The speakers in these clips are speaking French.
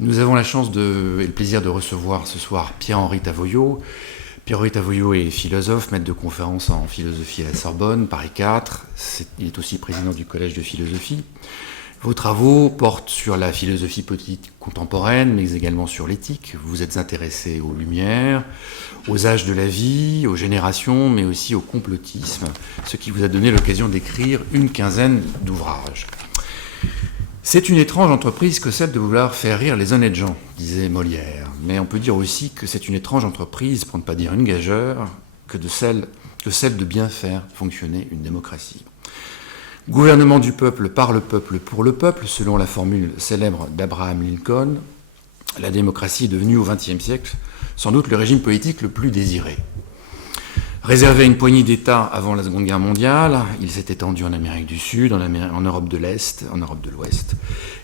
Nous avons la chance et le plaisir de recevoir ce soir Pierre-Henri Tavoyot. Pierre-Henri Tavoyot est philosophe, maître de conférences en philosophie à la Sorbonne, Paris 4. Il est aussi président du Collège de philosophie. Vos travaux portent sur la philosophie politique contemporaine, mais également sur l'éthique. Vous êtes intéressé aux Lumières, aux âges de la vie, aux générations, mais aussi au complotisme, ce qui vous a donné l'occasion d'écrire une quinzaine d'ouvrages. C'est une étrange entreprise que celle de vouloir faire rire les honnêtes gens, disait Molière. Mais on peut dire aussi que c'est une étrange entreprise, pour ne pas dire une gageure, que celle de bien faire fonctionner une démocratie. Gouvernement du peuple, par le peuple, pour le peuple, selon la formule célèbre d'Abraham Lincoln, la démocratie est devenue au XXe siècle sans doute le régime politique le plus désiré. Réservé à une poignée d'États avant la Seconde Guerre mondiale, il s'est étendu en Amérique du Sud, en Europe de l'Est, en Europe de l'Ouest,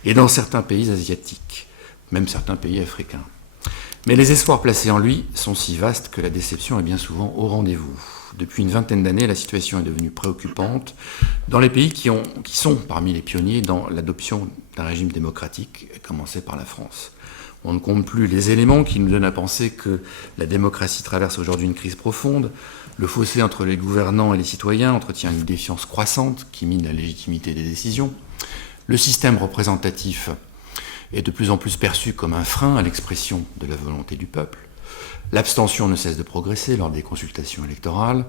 et dans certains pays asiatiques, même certains pays africains. Mais les espoirs placés en lui sont si vastes que la déception est bien souvent au rendez-vous. Depuis une vingtaine d'années, la situation est devenue préoccupante dans les pays qui sont parmi les pionniers dans l'adoption d'un régime démocratique, à commencer par la France. On ne compte plus les éléments qui nous donnent à penser que la démocratie traverse aujourd'hui une crise profonde. Le fossé entre les gouvernants et les citoyens entretient une défiance croissante qui mine la légitimité des décisions. Le système représentatif est de plus en plus perçu comme un frein à l'expression de la volonté du peuple. L'abstention ne cesse de progresser lors des consultations électorales.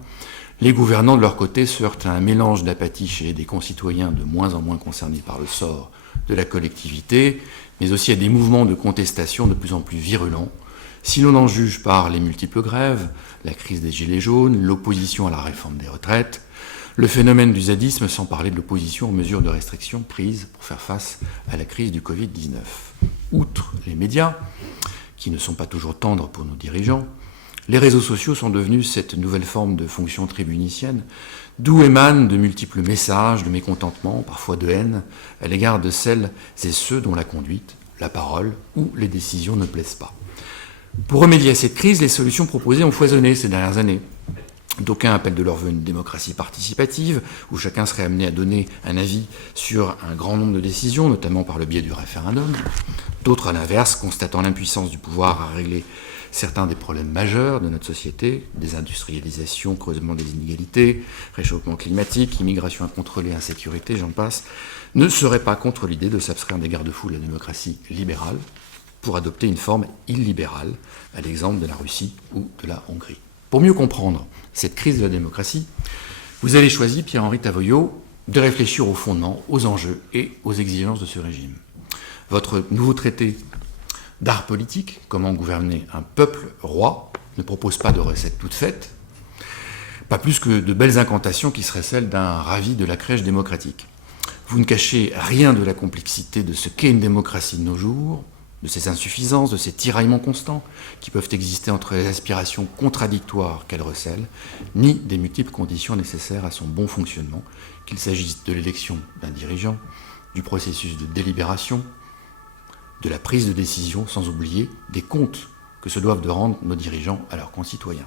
Les gouvernants, de leur côté, se heurtent à un mélange d'apathie chez des concitoyens de moins en moins concernés par le sort de la collectivité, mais aussi à des mouvements de contestation de plus en plus virulents, si l'on en juge par les multiples grèves, la crise des gilets jaunes, l'opposition à la réforme des retraites, le phénomène du zadisme, sans parler de l'opposition aux mesures de restriction prises pour faire face à la crise du Covid-19. Outre les médias, qui ne sont pas toujours tendres pour nos dirigeants, les réseaux sociaux sont devenus cette nouvelle forme de fonction tribunicienne, d'où émanent de multiples messages de mécontentement, parfois de haine, à l'égard de celles et ceux dont la conduite, la parole ou les décisions ne plaisent pas. Pour remédier à cette crise, les solutions proposées ont foisonné ces dernières années. D'aucuns appellent de leur vœu une démocratie participative, où chacun serait amené à donner un avis sur un grand nombre de décisions, notamment par le biais du référendum. D'autres, à l'inverse, constatant l'impuissance du pouvoir à régler certains des problèmes majeurs de notre société, désindustrialisation, creusement des inégalités, réchauffement climatique, immigration incontrôlée, insécurité, j'en passe, ne seraient pas contre l'idée de s'abstraire des garde-fous de la démocratie libérale pour adopter une forme illibérale, à l'exemple de la Russie ou de la Hongrie. Pour mieux comprendre cette crise de la démocratie, vous avez choisi, Pierre-Henri Tavoyot, de réfléchir aux fondements, aux enjeux et aux exigences de ce régime. Votre nouveau traité d'art politique, comment gouverner un peuple roi, ne propose pas de recette toute faite, pas plus que de belles incantations qui seraient celles d'un ravi de la crèche démocratique. Vous ne cachez rien de la complexité de ce qu'est une démocratie de nos jours, de ses insuffisances, de ses tiraillements constants qui peuvent exister entre les aspirations contradictoires qu'elle recèle, ni des multiples conditions nécessaires à son bon fonctionnement, qu'il s'agisse de l'élection d'un dirigeant, du processus de délibération, de la prise de décision, sans oublier des comptes que se doivent de rendre nos dirigeants à leurs concitoyens.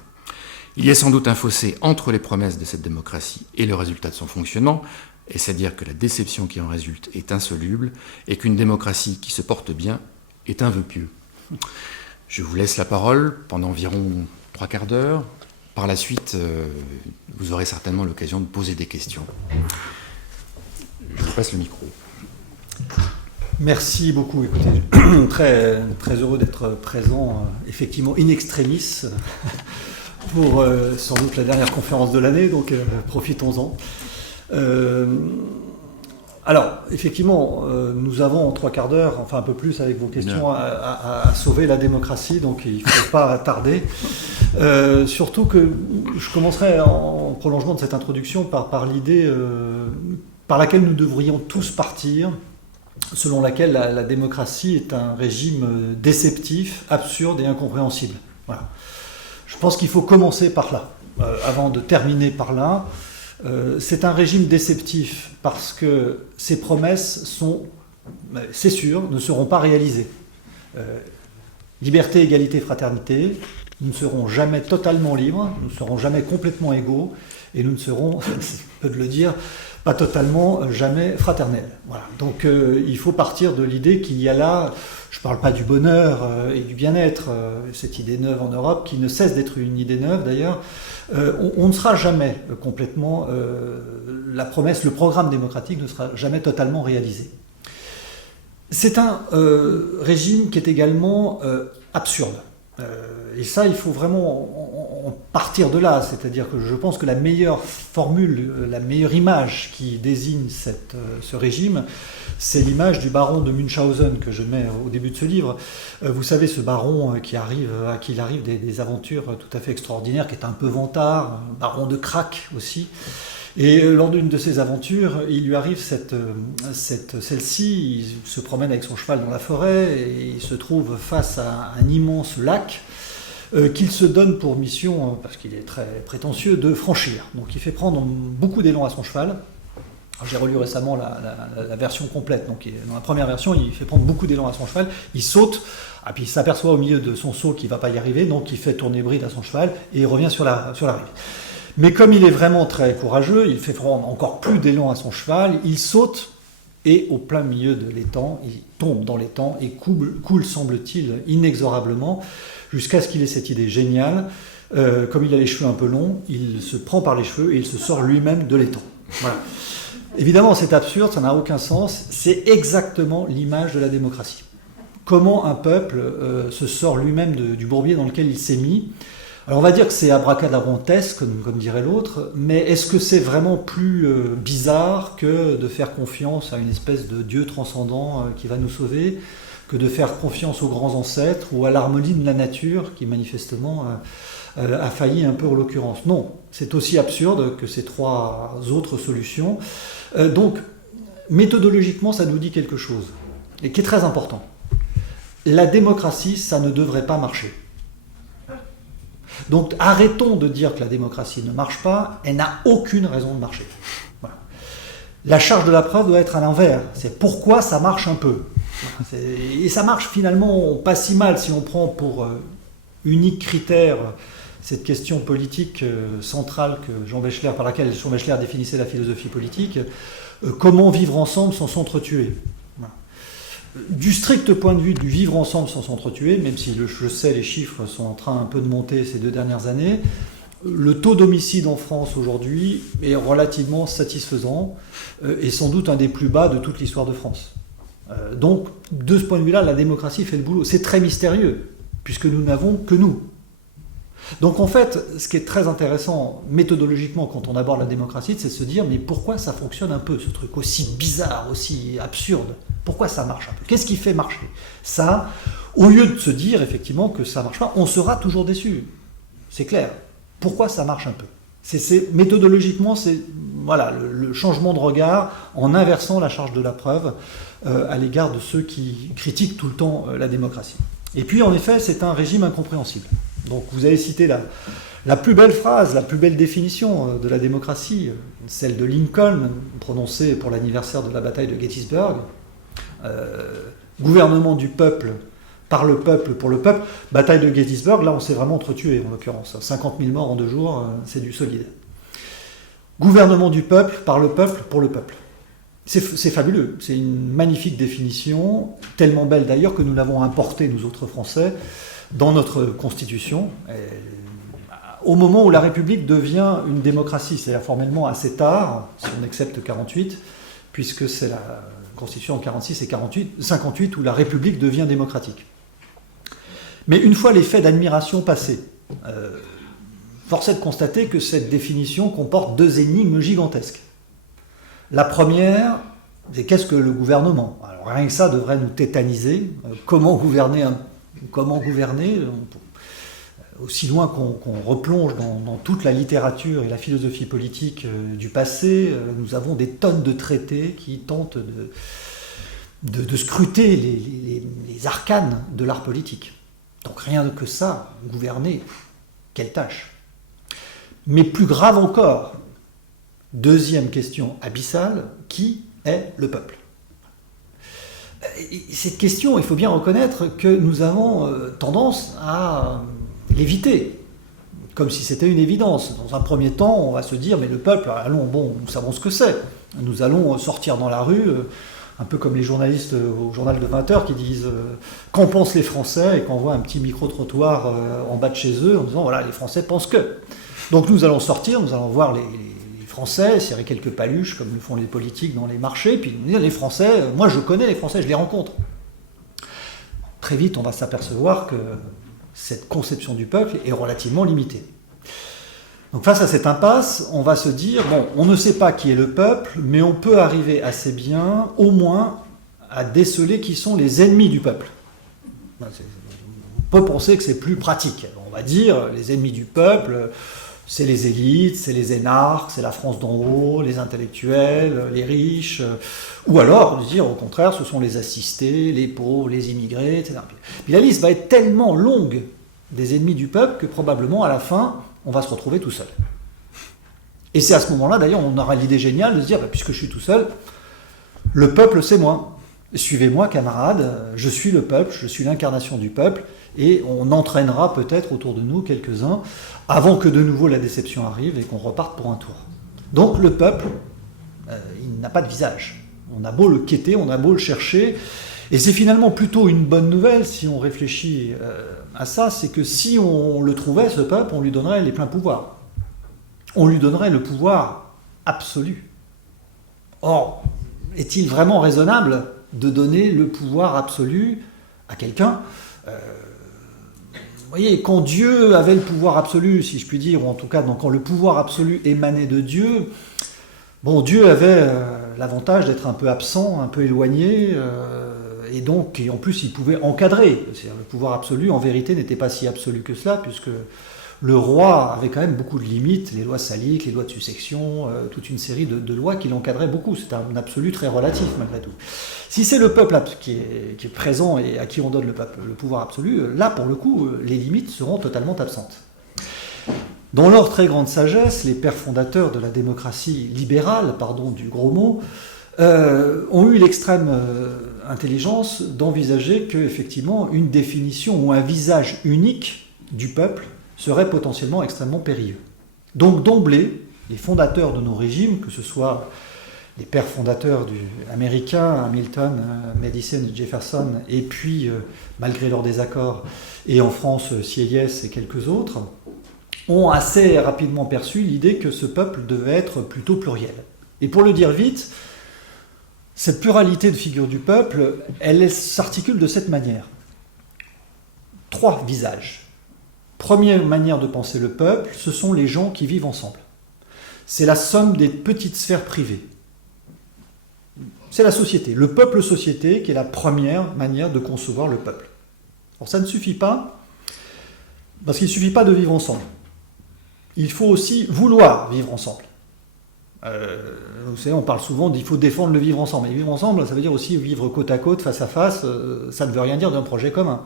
Il y a sans doute un fossé entre les promesses de cette démocratie et le résultat de son fonctionnement, et c'est à dire que la déception qui en résulte est insoluble, et qu'une démocratie qui se porte bien est un vœu pieux. Je vous laisse la parole pendant environ 3 quarts d'heure. Par la suite, vous aurez certainement l'occasion de poser des questions. Je vous passe le micro. Merci beaucoup. Écoutez, très, très heureux d'être présent, effectivement in extremis, pour sans doute la dernière conférence de l'année, donc profitons-en. Alors, effectivement, nous avons en 3 quarts d'heure, enfin un peu plus avec vos questions, à sauver la démocratie, donc il ne faut pas tarder. Surtout que je commencerai en prolongement de cette introduction par l'idée par laquelle nous devrions tous partir, selon laquelle la démocratie est un régime déceptif, absurde et incompréhensible. Voilà. Je pense qu'il faut commencer par là, avant de terminer par là. C'est un régime déceptif parce que ses promesses sont, c'est sûr, ne seront pas réalisées. Liberté, égalité, fraternité, nous ne serons jamais totalement libres, nous ne serons jamais complètement égaux, et nous ne serons, c'est peu de le dire, pas totalement jamais fraternels. Voilà. Donc il faut partir de l'idée qu'il y a là, je ne parle pas du bonheur et du bien-être, cette idée neuve en Europe, qui ne cesse d'être une idée neuve d'ailleurs, on ne sera jamais complètement, la promesse, le programme démocratique ne sera jamais totalement réalisé. C'est un régime qui est également absurde. Et ça, il faut vraiment en partir de là. C'est-à-dire que je pense que la meilleure formule, la meilleure image qui désigne ce régime, c'est l'image du baron de Munchausen que je mets au début de ce livre. Vous savez, ce baron à qui il arrive des aventures tout à fait extraordinaires, qui est un peu vantard, un baron de crack aussi. Et lors d'une de ces aventures, il lui arrive celle-ci, il se promène avec son cheval dans la forêt et il se trouve face à un immense lac qu'il se donne pour mission, parce qu'il est très prétentieux, de franchir. Donc il fait prendre beaucoup d'élan à son cheval. J'ai relu récemment la version complète. Donc dans la première version, il fait prendre beaucoup d'élan à son cheval, il saute, et puis il s'aperçoit au milieu de son saut qu'il ne va pas y arriver, donc il fait tourner bride à son cheval et il revient sur la rive. Mais comme il est vraiment très courageux, il fait prendre encore plus d'élan à son cheval, il saute et au plein milieu de l'étang, il tombe dans l'étang et coule, semble-t-il, inexorablement, jusqu'à ce qu'il ait cette idée géniale. Comme il a les cheveux un peu longs, il se prend par les cheveux et il se sort lui-même de l'étang. Voilà. Évidemment, c'est absurde, ça n'a aucun sens, c'est exactement l'image de la démocratie. Comment un peuple se sort lui-même du bourbier dans lequel il s'est mis. Alors on va dire que c'est abracadabrantesque, comme dirait l'autre, mais est-ce que c'est vraiment plus bizarre que de faire confiance à une espèce de Dieu transcendant qui va nous sauver, que de faire confiance aux grands ancêtres ou à l'harmonie de la nature qui manifestement a failli un peu en l'occurrence? Non, c'est aussi absurde que ces trois autres solutions. Donc méthodologiquement, ça nous dit quelque chose, et qui est très important. La démocratie, ça ne devrait pas marcher. Donc arrêtons de dire que la démocratie ne marche pas, elle n'a aucune raison de marcher. Voilà. La charge de la preuve doit être à l'envers, c'est pourquoi ça marche un peu. Et ça marche finalement pas si mal si on prend pour unique critère cette question politique centrale par laquelle Jean Bechler définissait la philosophie politique, comment vivre ensemble sans s'entretuer. Du strict point de vue du vivre ensemble sans s'entretuer, même si je sais les chiffres sont en train un peu de monter ces 2 dernières années, le taux d'homicide en France aujourd'hui est relativement satisfaisant et sans doute un des plus bas de toute l'histoire de France. Donc, de ce point de vue-là, la démocratie fait le boulot. C'est très mystérieux, puisque nous n'avons que nous. Donc en fait, ce qui est très intéressant méthodologiquement quand on aborde la démocratie, c'est de se dire mais pourquoi ça fonctionne un peu, ce truc aussi bizarre, aussi absurde? Pourquoi ça marche un peu? Qu'est-ce qui fait marcher? Ça, au lieu de se dire effectivement que ça marche pas, on sera toujours déçu. C'est clair. Pourquoi ça marche un peu? Méthodologiquement, c'est voilà, le changement de regard en inversant la charge de la preuve à l'égard de ceux qui critiquent tout le temps la démocratie. Et puis en effet, c'est un régime incompréhensible. Donc vous avez cité la plus belle phrase, la plus belle définition de la démocratie, celle de Lincoln, prononcée pour l'anniversaire de la bataille de Gettysburg. Gouvernement du peuple, par le peuple, pour le peuple. Bataille de Gettysburg, là on s'est vraiment entretué en l'occurrence. 50 000 morts en 2 jours, c'est du solide. Gouvernement du peuple, par le peuple, pour le peuple. C'est fabuleux, c'est une magnifique définition, tellement belle d'ailleurs que nous l'avons importée, nous autres Français, dans notre Constitution, au moment où la République devient une démocratie, c'est-à-dire formellement assez tard, si on accepte 48, puisque c'est la Constitution en 46 et 58 où la République devient démocratique. Mais une fois les faits d'admiration passés, force est de constater que cette définition comporte 2 énigmes gigantesques. La première, c'est qu'est-ce que le gouvernement? Alors rien que ça devrait nous tétaniser. Comment gouverner aussi loin qu'on replonge dans toute la littérature et la philosophie politique du passé, nous avons des tonnes de traités qui tentent de scruter les arcanes de l'art politique. Donc rien que ça, gouverner, quelle tâche. Mais plus grave encore, deuxième question abyssale, qui est le peuple? Cette question, il faut bien reconnaître que nous avons tendance à l'éviter. comme si c'était une évidence. Dans un premier temps, on va se dire, mais le peuple, allons, bon, nous savons ce que c'est. Nous allons sortir dans la rue, un peu comme les journalistes au journal de 20h qui disent qu'en pensent les Français, et qu'on voit un petit micro-trottoir en bas de chez eux, en disant, voilà, les Français pensent que. Donc nous allons sortir, nous allons voir les Français, serrer quelques paluches, comme le font les politiques dans les marchés, puis nous dire, les Français, moi je connais les Français, je les rencontre. Très vite, on va s'apercevoir que cette conception du peuple est relativement limitée. Donc face à cette impasse, on va se dire, bon, on ne sait pas qui est le peuple, mais on peut arriver assez bien, au moins, à déceler qui sont les ennemis du peuple. On peut penser que c'est plus pratique. On va dire, les ennemis du peuple, c'est les élites, c'est les énarques, c'est la France d'en haut, les intellectuels, les riches, ou alors dire au contraire, ce sont les assistés, les pauvres, les immigrés, etc. Puis la liste va être tellement longue des ennemis du peuple que probablement à la fin, on va se retrouver tout seul. Et c'est à ce moment-là, d'ailleurs, on aura l'idée géniale de se dire, puisque je suis tout seul, le peuple c'est moi. Suivez-moi, camarades, je suis le peuple, je suis l'incarnation du peuple, et on entraînera peut-être autour de nous quelques-uns, avant que de nouveau la déception arrive et qu'on reparte pour un tour. Donc le peuple, il n'a pas de visage. On a beau le quêter, on a beau le chercher, et c'est finalement plutôt une bonne nouvelle si on réfléchit à ça, c'est que si on le trouvait, ce peuple, on lui donnerait les pleins pouvoirs. On lui donnerait le pouvoir absolu. Or, est-il vraiment raisonnable de donner le pouvoir absolu à quelqu'un vous voyez, quand Dieu avait le pouvoir absolu, si je puis dire, ou en tout cas quand le pouvoir absolu émanait de Dieu, bon, Dieu avait l'avantage d'être un peu absent, un peu éloigné, et donc, et en plus, il pouvait encadrer. C'est-à-dire, le pouvoir absolu, en vérité, n'était pas si absolu que cela, puisque le roi avait quand même beaucoup de limites, les lois saliques, les lois de succession, toute une série de lois qui l'encadraient beaucoup. C'est un absolu très relatif, malgré tout. Si c'est le peuple qui est présent et à qui on donne le pouvoir absolu, là, pour le coup, les limites seront totalement absentes. Dans leur très grande sagesse, les pères fondateurs de la démocratie libérale, pardon du gros mot, ont eu l'extrême intelligence d'envisager qu'effectivement, une définition ou un visage unique du peuple serait potentiellement extrêmement périlleux. Donc d'emblée, les fondateurs de nos régimes, que ce soit les pères fondateurs américains, Hamilton, Madison, Jefferson, et puis, malgré leurs désaccords, et en France, Sieyès et quelques autres, ont assez rapidement perçu l'idée que ce peuple devait être plutôt pluriel. Et pour le dire vite, cette pluralité de figures du peuple, elle s'articule de cette manière. 3 visages. Première manière de penser le peuple, ce sont les gens qui vivent ensemble. C'est la somme des petites sphères privées. C'est la société, le peuple-société qui est la première manière de concevoir le peuple. Alors ça ne suffit pas, parce qu'il ne suffit pas de vivre ensemble. Il faut aussi vouloir vivre ensemble. Vous savez, on parle souvent d'il faut défendre le vivre ensemble. Et vivre ensemble, ça veut dire aussi vivre côte à côte, face à face, ça ne veut rien dire d'un projet commun.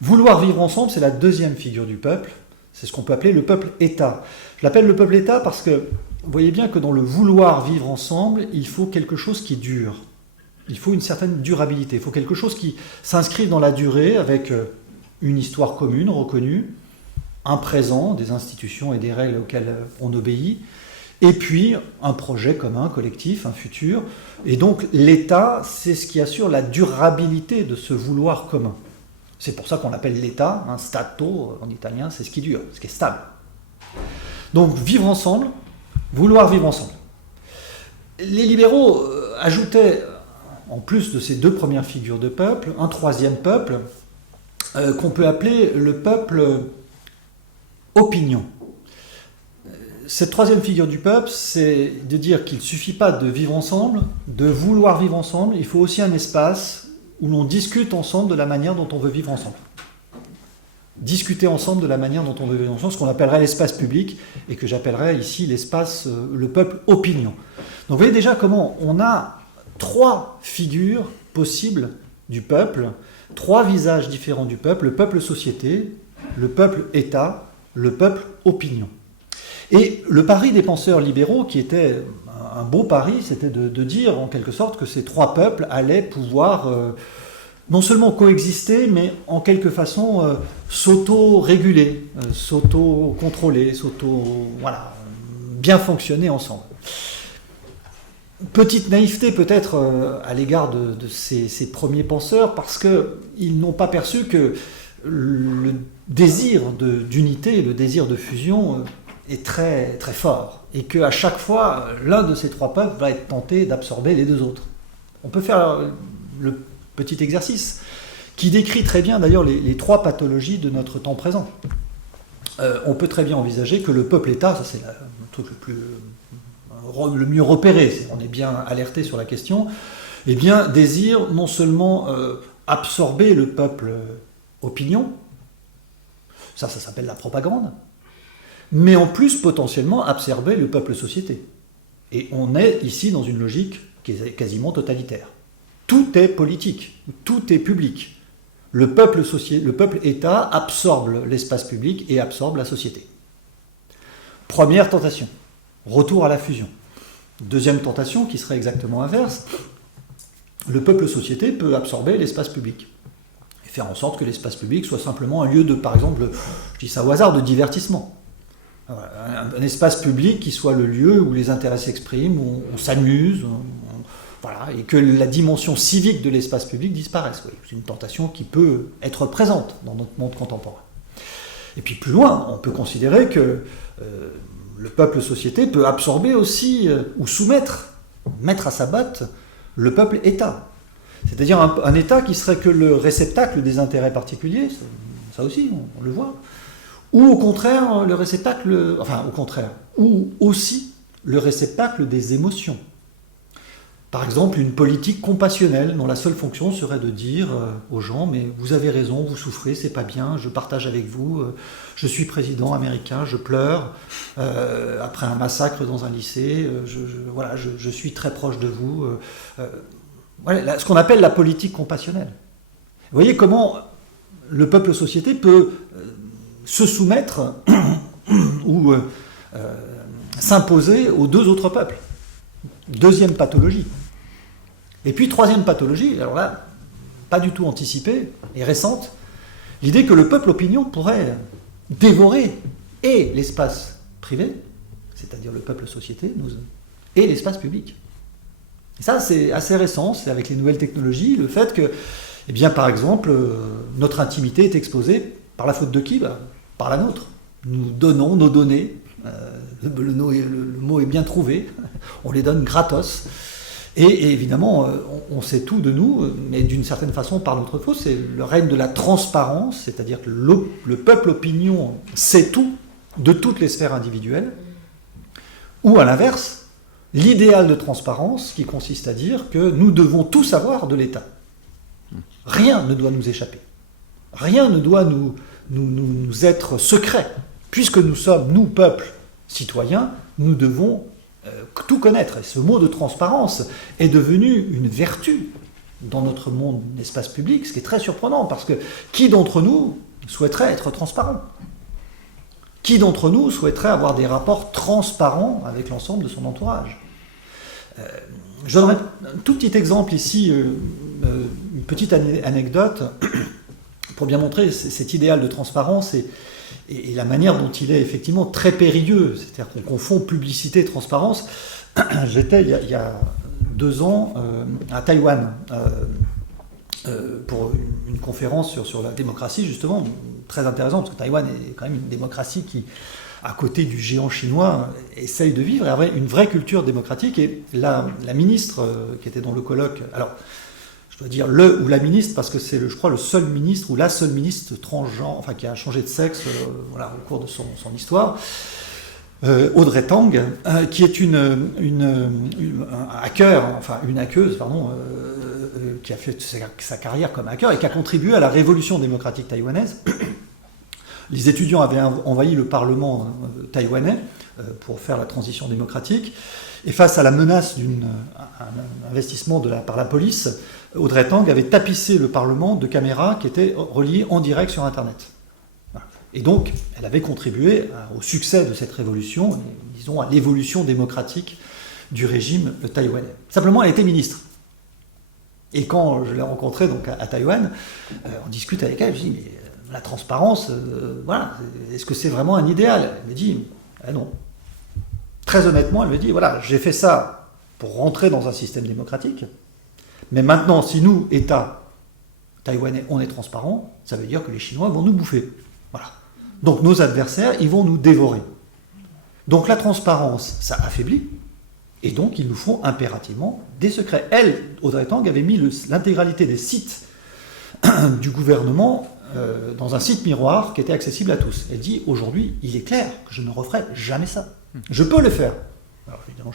Vouloir vivre ensemble, c'est la deuxième figure du peuple. C'est ce qu'on peut appeler le peuple-État. Je l'appelle le peuple-État parce que vous voyez bien que dans le vouloir vivre ensemble, il faut quelque chose qui dure. Il faut une certaine durabilité. Il faut quelque chose qui s'inscrive dans la durée avec une histoire commune, reconnue, un présent, des institutions et des règles auxquelles on obéit, et puis un projet commun, collectif, un futur. Et donc l'État, c'est ce qui assure la durabilité de ce vouloir commun. C'est pour ça qu'on l'appelle l'État, un stato en italien, c'est ce qui dure, ce qui est stable. Donc vivre ensemble, vouloir vivre ensemble. Les libéraux ajoutaient, en plus de ces 2 premières figures de peuple, un troisième peuple qu'on peut appeler le peuple opinion. Cette troisième figure du peuple, c'est de dire qu'il ne suffit pas de vivre ensemble, de vouloir vivre ensemble, il faut aussi un espace où l'on discute ensemble de la manière dont on veut vivre ensemble. Discuter ensemble de la manière dont on veut vivre ensemble, ce qu'on appellerait l'espace public, et que j'appellerais ici l'espace, le peuple opinion. Donc vous voyez déjà comment on a 3 figures possibles du peuple, 3 visages différents du peuple, le peuple société, le peuple État, le peuple opinion. Et le pari des penseurs libéraux, qui était un beau pari, c'était de dire en quelque sorte que ces 3 peuples allaient pouvoir non seulement coexister, mais en quelque façon s'auto-réguler, s'auto-contrôler, voilà, bien fonctionner ensemble. Petite naïveté peut-être à l'égard de ces premiers penseurs, parce qu'ils n'ont pas perçu que le désir d'unité, le désir de fusion est très, très fort, et qu'à chaque fois, l'un de ces trois peuples va être tenté d'absorber les deux autres. On peut faire le petit exercice qui décrit très bien d'ailleurs les trois pathologies de notre temps présent. On peut très bien envisager que le peuple-État, ça c'est le truc le mieux repéré, on est bien alerté sur la question, eh bien désire non seulement absorber le peuple opinion, ça s'appelle la propagande, mais en plus potentiellement absorber le peuple société. Et on est ici dans une logique qui est quasiment totalitaire. Tout est politique, tout est public. Le peuple État absorbe l'espace public et absorbe la société. Première tentation, retour à la fusion. Deuxième tentation, qui serait exactement inverse, le peuple société peut absorber l'espace public et faire en sorte que l'espace public soit simplement un lieu de, par exemple, je dis ça au hasard, de divertissement. Un espace public qui soit le lieu où les intérêts s'expriment, où on s'amuse, voilà, et que la dimension civique de l'espace public disparaisse. Oui, c'est une tentation qui peut être présente dans notre monde contemporain. Et puis plus loin, on peut considérer que le peuple-société peut absorber aussi, ou soumettre, mettre à sa botte, le peuple-État. C'est-à-dire un État qui serait que le réceptacle des intérêts particuliers, ça aussi, on le voit, ou au contraire, le réceptacle, enfin au contraire, ou aussi le réceptacle des émotions. Par exemple, une politique compassionnelle dont la seule fonction serait de dire aux gens « mais vous avez raison, vous souffrez, c'est pas bien, je partage avec vous, je suis président américain, je pleure après un massacre dans un lycée, je suis très proche de vous. » Voilà, ce qu'on appelle la politique compassionnelle. Vous voyez comment le peuple-société peut se soumettre ou s'imposer aux deux autres peuples. Deuxième pathologie. Et puis troisième pathologie, alors là, pas du tout anticipée et récente, l'idée que le peuple opinion pourrait dévorer et l'espace privé, c'est-à-dire le peuple société, et l'espace public. Et ça, c'est assez récent, c'est avec les nouvelles technologies, le fait que, eh bien, par exemple, notre intimité est exposée par la faute de qui ? Par la nôtre. Nous donnons nos données, le mot est bien trouvé, on les donne gratos. Et évidemment, on sait tout de nous, mais d'une certaine façon par notre faute. C'est le règne de la transparence, c'est-à-dire que le peuple opinion sait tout de toutes les sphères individuelles. Ou à l'inverse, l'idéal de transparence qui consiste à dire que nous devons tout savoir de l'État. Rien ne doit nous échapper. Rien ne doit nous être secret. Puisque nous sommes, nous, peuple, citoyens, nous devons tout connaître. Et ce mot de transparence est devenu une vertu dans notre monde d'espace public, ce qui est très surprenant, parce que qui d'entre nous souhaiterait être transparent ? Qui d'entre nous souhaiterait avoir des rapports transparents avec l'ensemble de son entourage ? Je donnerai un tout petit exemple ici, une petite anecdote, pour bien montrer cet idéal de transparence et la manière dont il est effectivement très périlleux, c'est-à-dire qu'on confond publicité et transparence. J'étais il y a 2 ans à Taïwan pour une conférence sur la démocratie, justement, très intéressante, parce que Taïwan est quand même une démocratie qui, à côté du géant chinois, essaye de vivre et avait une vraie culture démocratique. Et la ministre qui était dans le colloque, alors je dois dire le ou la ministre, parce que c'est, je crois, le seul ministre ou la seule ministre transgenre, enfin qui a changé de sexe au cours de son histoire, Audrey Tang, qui est une hackeuse, qui a fait sa carrière comme hacker et qui a contribué à la révolution démocratique taïwanaise. Les étudiants avaient envahi le Parlement taïwanais pour faire la transition démocratique. Et face à la menace d'un investissement par la police, Audrey Tang avait tapissé le Parlement de caméras qui étaient reliées en direct sur Internet. Voilà. Et donc, elle avait contribué au succès de cette révolution, et, disons, à l'évolution démocratique du régime taïwanais. Simplement, elle était ministre. Et quand je l'ai rencontrée donc, à Taïwan, on discute avec elle, je dis, mais la transparence, voilà, est-ce que c'est vraiment un idéal? Elle me dit, ah non. Très honnêtement, elle me dit, voilà, j'ai fait ça pour rentrer dans un système démocratique, mais maintenant, si nous, État taïwanais, on est transparent, ça veut dire que les Chinois vont nous bouffer. Voilà. Donc nos adversaires, ils vont nous dévorer. Donc la transparence, ça affaiblit, et donc il nous faut impérativement des secrets. Elle, Audrey Tang, avait mis l'intégralité des sites du gouvernement dans un site miroir qui était accessible à tous. Elle dit, aujourd'hui, il est clair que je ne referai jamais ça. Je peux le faire. Alors évidemment,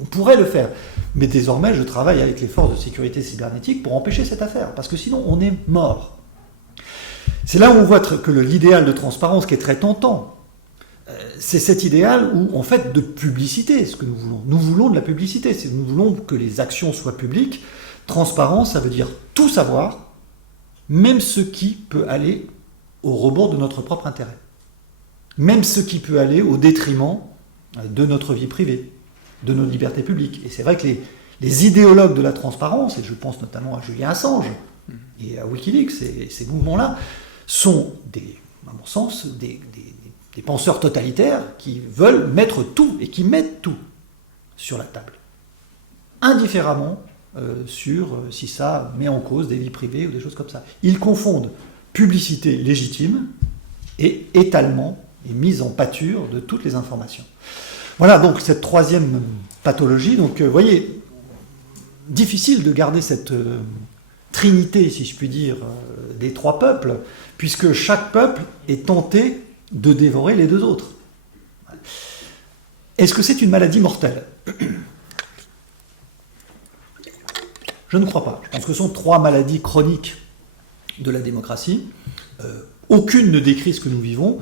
on pourrait le faire. Mais désormais, je travaille avec les forces de sécurité cybernétique pour empêcher cette affaire, parce que sinon, on est mort. C'est là où on voit que l'idéal de transparence, qui est très tentant, c'est cet idéal où, en fait, de publicité, ce que nous voulons. Nous voulons de la publicité. Nous voulons que les actions soient publiques. Transparence, ça veut dire tout savoir, même ce qui peut aller au rebord de notre propre intérêt. Même ce qui peut aller au détriment de notre vie privée, de nos libertés publiques. Et c'est vrai que les idéologues de la transparence, et je pense notamment à Julian Assange et à Wikileaks, et ces mouvements-là, sont, à mon sens, des penseurs totalitaires qui veulent mettre tout, et qui mettent tout sur la table. Indifféremment sur si ça met en cause des vies privées ou des choses comme ça. Ils confondent publicité légitime et étalement et mise en pâture de toutes les informations. Voilà donc cette troisième pathologie. Donc vous voyez, difficile de garder cette trinité, si je puis dire, des trois peuples, puisque chaque peuple est tenté de dévorer les deux autres. Est-ce que c'est une maladie mortelle ? Je ne crois pas. Je pense que ce sont trois maladies chroniques de la démocratie. Aucune ne décrit ce que nous vivons.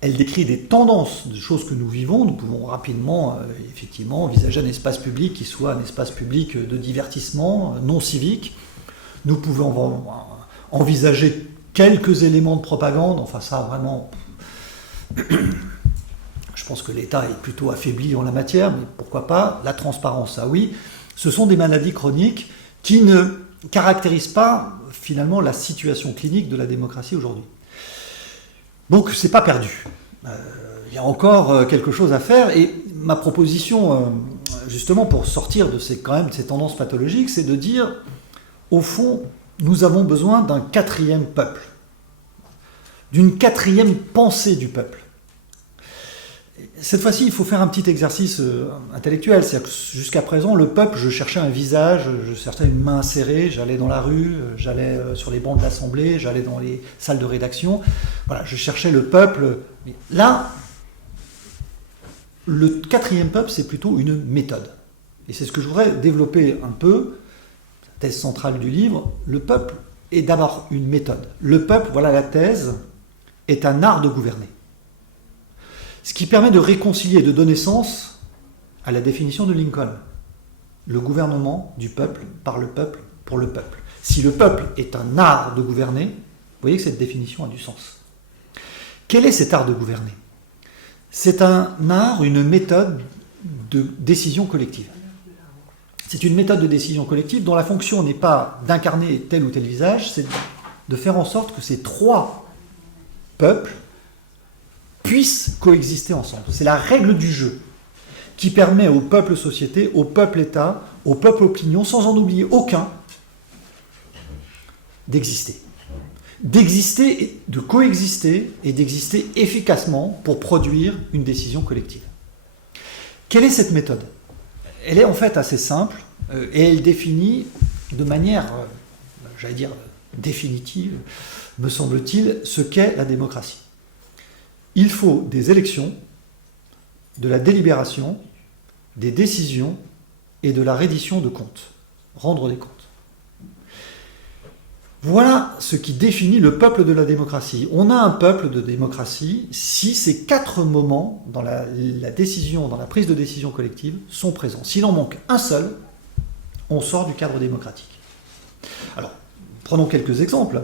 Elle décrit des tendances de choses que nous vivons. Nous pouvons rapidement, effectivement, envisager un espace public qui soit un espace public de divertissement, non civique. Nous pouvons envisager quelques éléments de propagande. Enfin, ça, vraiment, je pense que l'État est plutôt affaibli en la matière, mais pourquoi pas. La transparence, ça oui. Ce sont des maladies chroniques qui ne caractérisent pas, finalement, la situation clinique de la démocratie aujourd'hui. Donc, c'est pas perdu. Il y a encore quelque chose à faire, et ma proposition, justement, pour sortir de ces tendances pathologiques, c'est de dire, au fond, nous avons besoin d'un quatrième peuple, d'une quatrième pensée du peuple. Cette fois-ci, il faut faire un petit exercice intellectuel. C'est-à-dire que jusqu'à présent, le peuple, je cherchais un visage, je cherchais une main serrée, j'allais dans la rue, j'allais sur les bancs de l'Assemblée, j'allais dans les salles de rédaction. Voilà, je cherchais le peuple. Mais là, le quatrième peuple, c'est plutôt une méthode. Et c'est ce que je voudrais développer un peu, la thèse centrale du livre. Le peuple est d'abord une méthode. Le peuple, voilà la thèse, est un art de gouverner. Ce qui permet de réconcilier et de donner sens à la définition de Lincoln. Le gouvernement du peuple, par le peuple, pour le peuple. Si le peuple est un art de gouverner, vous voyez que cette définition a du sens. Quel est cet art de gouverner ? C'est un art, une méthode de décision collective. C'est une méthode de décision collective dont la fonction n'est pas d'incarner tel ou tel visage, c'est de faire en sorte que ces trois peuples puissent coexister ensemble. C'est la règle du jeu qui permet au peuple société, au peuple État, au peuple opinion, sans en oublier aucun, d'exister. D'exister, de coexister et d'exister efficacement pour produire une décision collective. Quelle est cette méthode ? Elle est en fait assez simple et elle définit de manière, j'allais dire, définitive, me semble-t-il, ce qu'est la démocratie. Il faut des élections, de la délibération, des décisions et de la reddition de comptes, rendre des comptes. Voilà ce qui définit le peuple de la démocratie. On a un peuple de démocratie si ces quatre moments dans la décision, dans la prise de décision collective sont présents. S'il en manque un seul, on sort du cadre démocratique. Alors, prenons quelques exemples.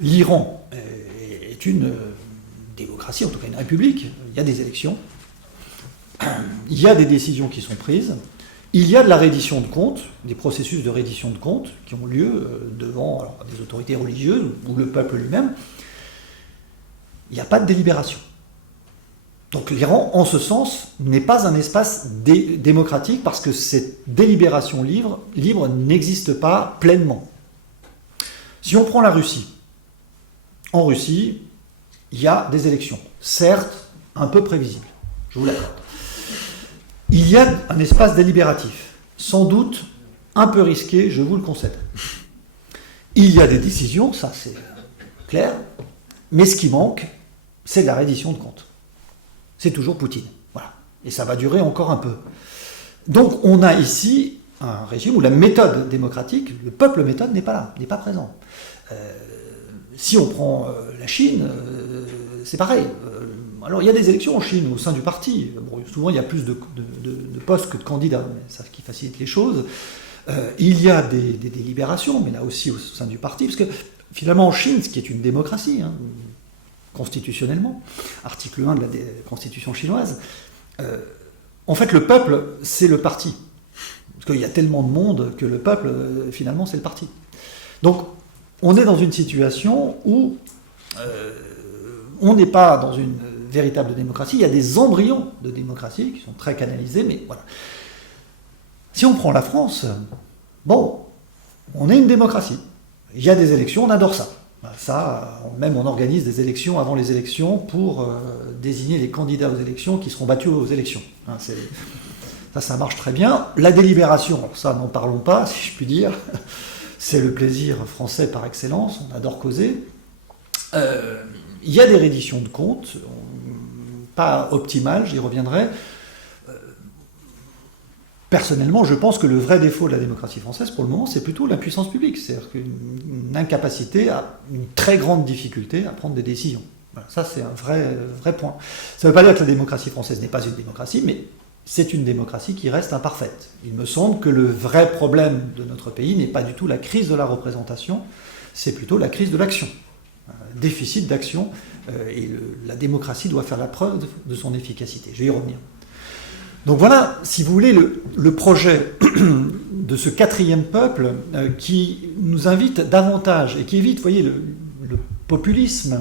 L'Iran est une démocratie, en tout cas une république. Il y a des élections, il y a des décisions qui sont prises, Il y a de la reddition de comptes, des processus de reddition de comptes qui ont lieu devant des autorités religieuses ou le peuple lui-même. Il n'y a pas de délibération. Donc l'Iran, en ce sens, n'est pas un espace démocratique parce que cette délibération libre n'existe pas pleinement. Si on prend la Russie, en Russie, il y a des élections, certes un peu prévisibles, je vous l'accorde. Il y a un espace délibératif, sans doute un peu risqué, je vous le concède. Il y a des décisions, ça c'est clair, mais ce qui manque, c'est de la reddition de comptes. C'est toujours Poutine. Voilà. Et ça va durer encore un peu. Donc on a ici un régime où la méthode démocratique, le peuple méthode n'est pas là, n'est pas présent. Si on prend la Chine, c'est pareil. Alors il y a des élections en Chine au sein du parti. Bon, souvent il y a plus de postes que de candidats, mais ça qui facilite les choses. Il y a des délibérations, mais là aussi au sein du parti, parce que finalement en Chine, ce qui est une démocratie, constitutionnellement, article 1 de la constitution chinoise, en fait le peuple c'est le parti. Parce qu'il y a tellement de monde que le peuple, finalement, c'est le parti. Donc on est dans une situation où on n'est pas dans une véritable démocratie, il y a des embryons de démocratie qui sont très canalisés, mais voilà. Si on prend la France, bon, on est une démocratie. Il y a des élections, on adore ça. Ça, même on organise des élections avant les élections pour désigner les candidats aux élections qui seront battus aux élections. Ça marche très bien. La délibération, ça n'en parlons pas, si je puis dire. C'est le plaisir français par excellence, on adore causer. Il y a des redditions de comptes, pas optimales, j'y reviendrai. Personnellement, je pense que le vrai défaut de la démocratie française, pour le moment, c'est plutôt l'impuissance publique. C'est-à-dire une incapacité, une très grande difficulté à prendre des décisions. Voilà, ça, c'est un vrai point. Ça ne veut pas dire que la démocratie française n'est pas une démocratie, mais c'est une démocratie qui reste imparfaite. Il me semble que le vrai problème de notre pays n'est pas du tout la crise de la représentation, c'est plutôt la crise de l'action. Un déficit d'action, et la démocratie doit faire la preuve de son efficacité. Je vais y revenir. Donc voilà, si vous voulez, le projet de ce quatrième peuple qui nous invite davantage et qui évite, vous voyez, le populisme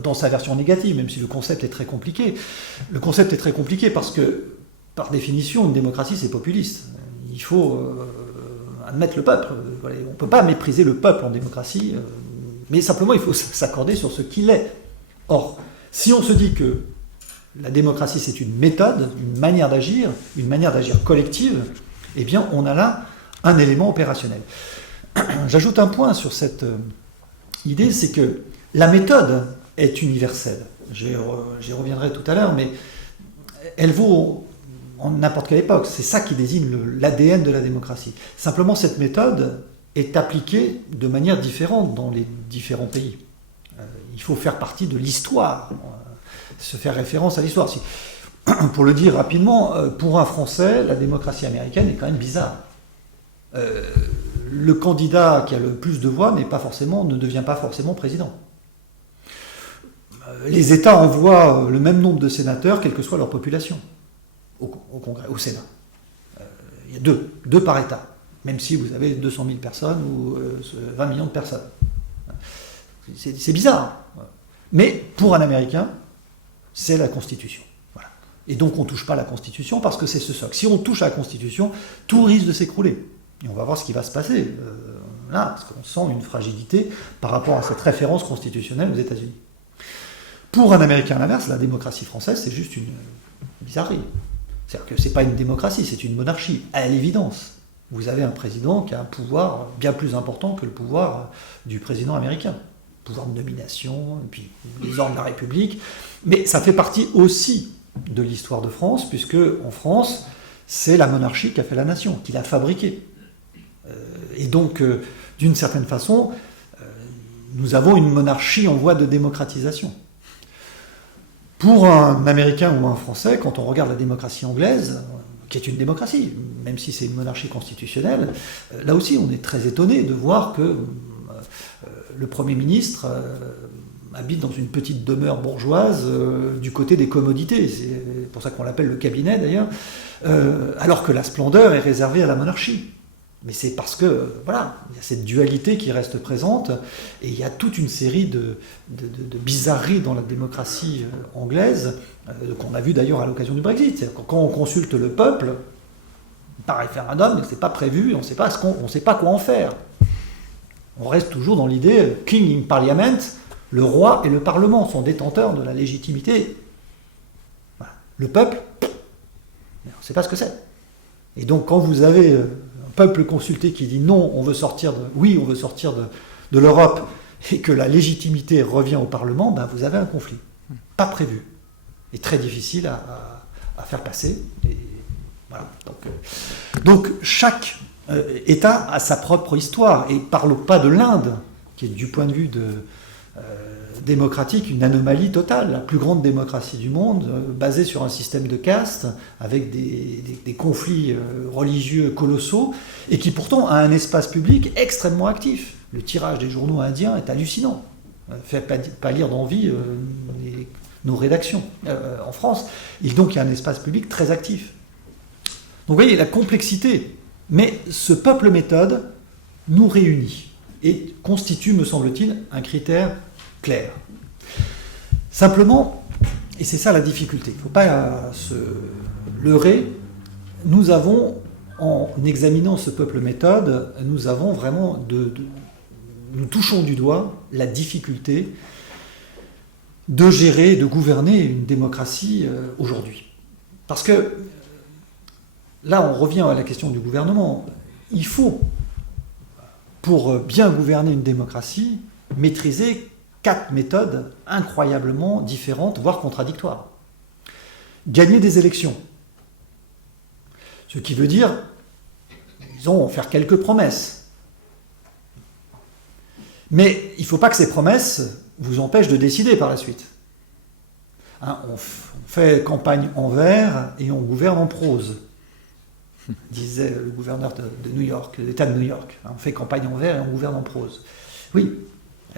dans sa version négative, même si le concept est très compliqué. Le concept est très compliqué parce que, par définition, une démocratie, c'est populiste. Il faut admettre le peuple. On ne peut pas mépriser le peuple en démocratie, mais simplement, il faut s'accorder sur ce qu'il est. Or, si on se dit que la démocratie, c'est une méthode, une manière d'agir collective, eh bien, on a là un élément opérationnel. J'ajoute un point sur cette idée, c'est que la méthode est universelle. J'y reviendrai tout à l'heure, mais elle vaut en n'importe quelle époque. C'est ça qui désigne l'ADN de la démocratie. Simplement, cette méthode est appliquée de manière différente dans les différents pays. Il faut faire partie de l'histoire, se faire référence à l'histoire. Pour le dire rapidement, pour un Français, la démocratie américaine est quand même bizarre. Le candidat qui a le plus de voix ne devient pas forcément président. Les États envoient le même nombre de sénateurs, quelle que soit leur population, au Congrès, au Sénat. Il y a deux par État, même si vous avez 200 000 personnes ou 20 millions de personnes. C'est bizarre. Mais pour un Américain, c'est la Constitution. Voilà. Et donc on ne touche pas à la Constitution parce que c'est ce socle. Si on touche à la Constitution, tout risque de s'écrouler. Et on va voir ce qui va se passer là, parce qu'on sent une fragilité par rapport à cette référence constitutionnelle aux États-Unis. Pour un Américain à l'inverse, la démocratie française, c'est juste une bizarrerie. C'est-à-dire que ce n'est pas une démocratie, c'est une monarchie, à l'évidence. Vous avez un président qui a un pouvoir bien plus important que le pouvoir du président américain. Pouvoir de nomination, et puis les ordres de la République. Mais ça fait partie aussi de l'histoire de France, puisque en France, c'est la monarchie qui a fait la nation, qui l'a fabriquée. Et donc, d'une certaine façon, nous avons une monarchie en voie de démocratisation. Pour un Américain ou un Français, quand on regarde la démocratie anglaise, qui est une démocratie, même si c'est une monarchie constitutionnelle, là aussi on est très étonné de voir que le Premier ministre habite dans une petite demeure bourgeoise du côté des commodités. C'est pour ça qu'on l'appelle le cabinet d'ailleurs. Alors que la splendeur est réservée à la monarchie. Mais c'est parce que, voilà, il y a cette dualité qui reste présente, et il y a toute une série de bizarreries dans la démocratie anglaise, qu'on a vu d'ailleurs à l'occasion du Brexit. C'est-à-dire que quand on consulte le peuple, par référendum, c'est pas prévu, on ne sait pas quoi en faire. On reste toujours dans l'idée King in Parliament, le roi et le Parlement sont détenteurs de la légitimité. Voilà. Le peuple, on ne sait pas ce que c'est. Et donc quand vous avez peuple consulté qui dit non, on veut sortir de l'Europe et que la légitimité revient au Parlement, ben vous avez un conflit. Pas prévu. Et très difficile à faire passer. Et voilà. Donc chaque État a sa propre histoire. Et parlons pas de l'Inde, qui est du point de vue démocratique une anomalie totale, la plus grande démocratie du monde, basée sur un système de caste, avec des conflits religieux colossaux, et qui pourtant a un espace public extrêmement actif. Le tirage des journaux indiens est hallucinant. Fait pas lire d'envie nos rédactions en France. Et donc il y a un espace public très actif. Donc vous voyez la complexité. Mais ce peuple méthode nous réunit et constitue, me semble-t-il, un critère clair. Simplement, et c'est ça la difficulté, il ne faut pas se leurrer, nous avons, en examinant ce peuple méthode, nous avons vraiment nous touchons du doigt la difficulté de gérer, de gouverner une démocratie aujourd'hui. Parce que là, on revient à la question du gouvernement. Il faut, pour bien gouverner une démocratie, maîtriser 4 méthodes incroyablement différentes, voire contradictoires. Gagner des élections. Ce qui veut dire, disons, faire quelques promesses. Mais il ne faut pas que ces promesses vous empêchent de décider par la suite. Hein, on fait campagne en vers et on gouverne en prose, disait le gouverneur de New York, de l'État de New York. On fait campagne en vers et on gouverne en prose. Oui.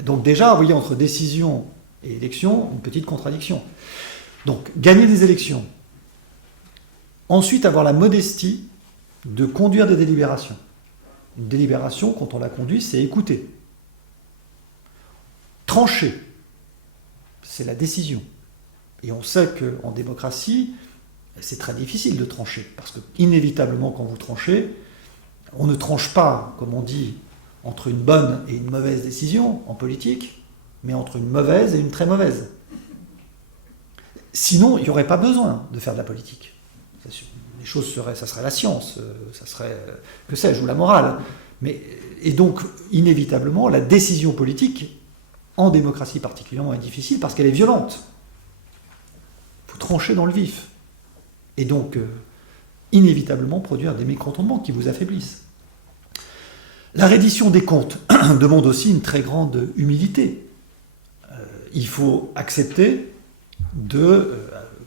Donc déjà, vous voyez, entre décision et élection, une petite contradiction. Donc, gagner des élections. Ensuite, avoir la modestie de conduire des délibérations. Une délibération, quand on la conduit, c'est écouter. Trancher, c'est la décision. Et on sait qu'en démocratie, c'est très difficile de trancher, parce que inévitablement, quand vous tranchez, on ne tranche pas, comme on dit, entre une bonne et une mauvaise décision en politique, mais entre une mauvaise et une très mauvaise. Sinon, il n'y aurait pas besoin de faire de la politique. Les choses seraient, ça serait la science, ça serait, que sais-je, ou la morale. Et donc, inévitablement, la décision politique, en démocratie particulièrement, est difficile parce qu'elle est violente. Il faut trancher dans le vif. Et donc, inévitablement, produire des mécontentements qui vous affaiblissent. La reddition des comptes demande aussi une très grande humilité. Il faut accepter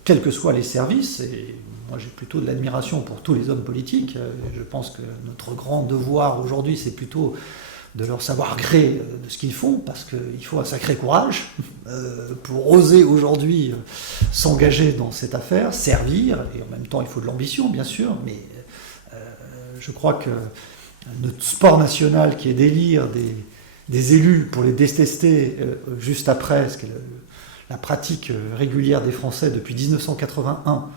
quels que soient les services, et moi j'ai plutôt de l'admiration pour tous les hommes politiques, je pense que notre grand devoir aujourd'hui c'est plutôt de leur savoir gré de ce qu'ils font, parce qu'il faut un sacré courage pour oser aujourd'hui s'engager dans cette affaire, servir, et en même temps il faut de l'ambition bien sûr, mais je crois que notre sport national qui est d'élire des élus pour les détester juste après, ce qui est la pratique régulière des Français depuis 1981,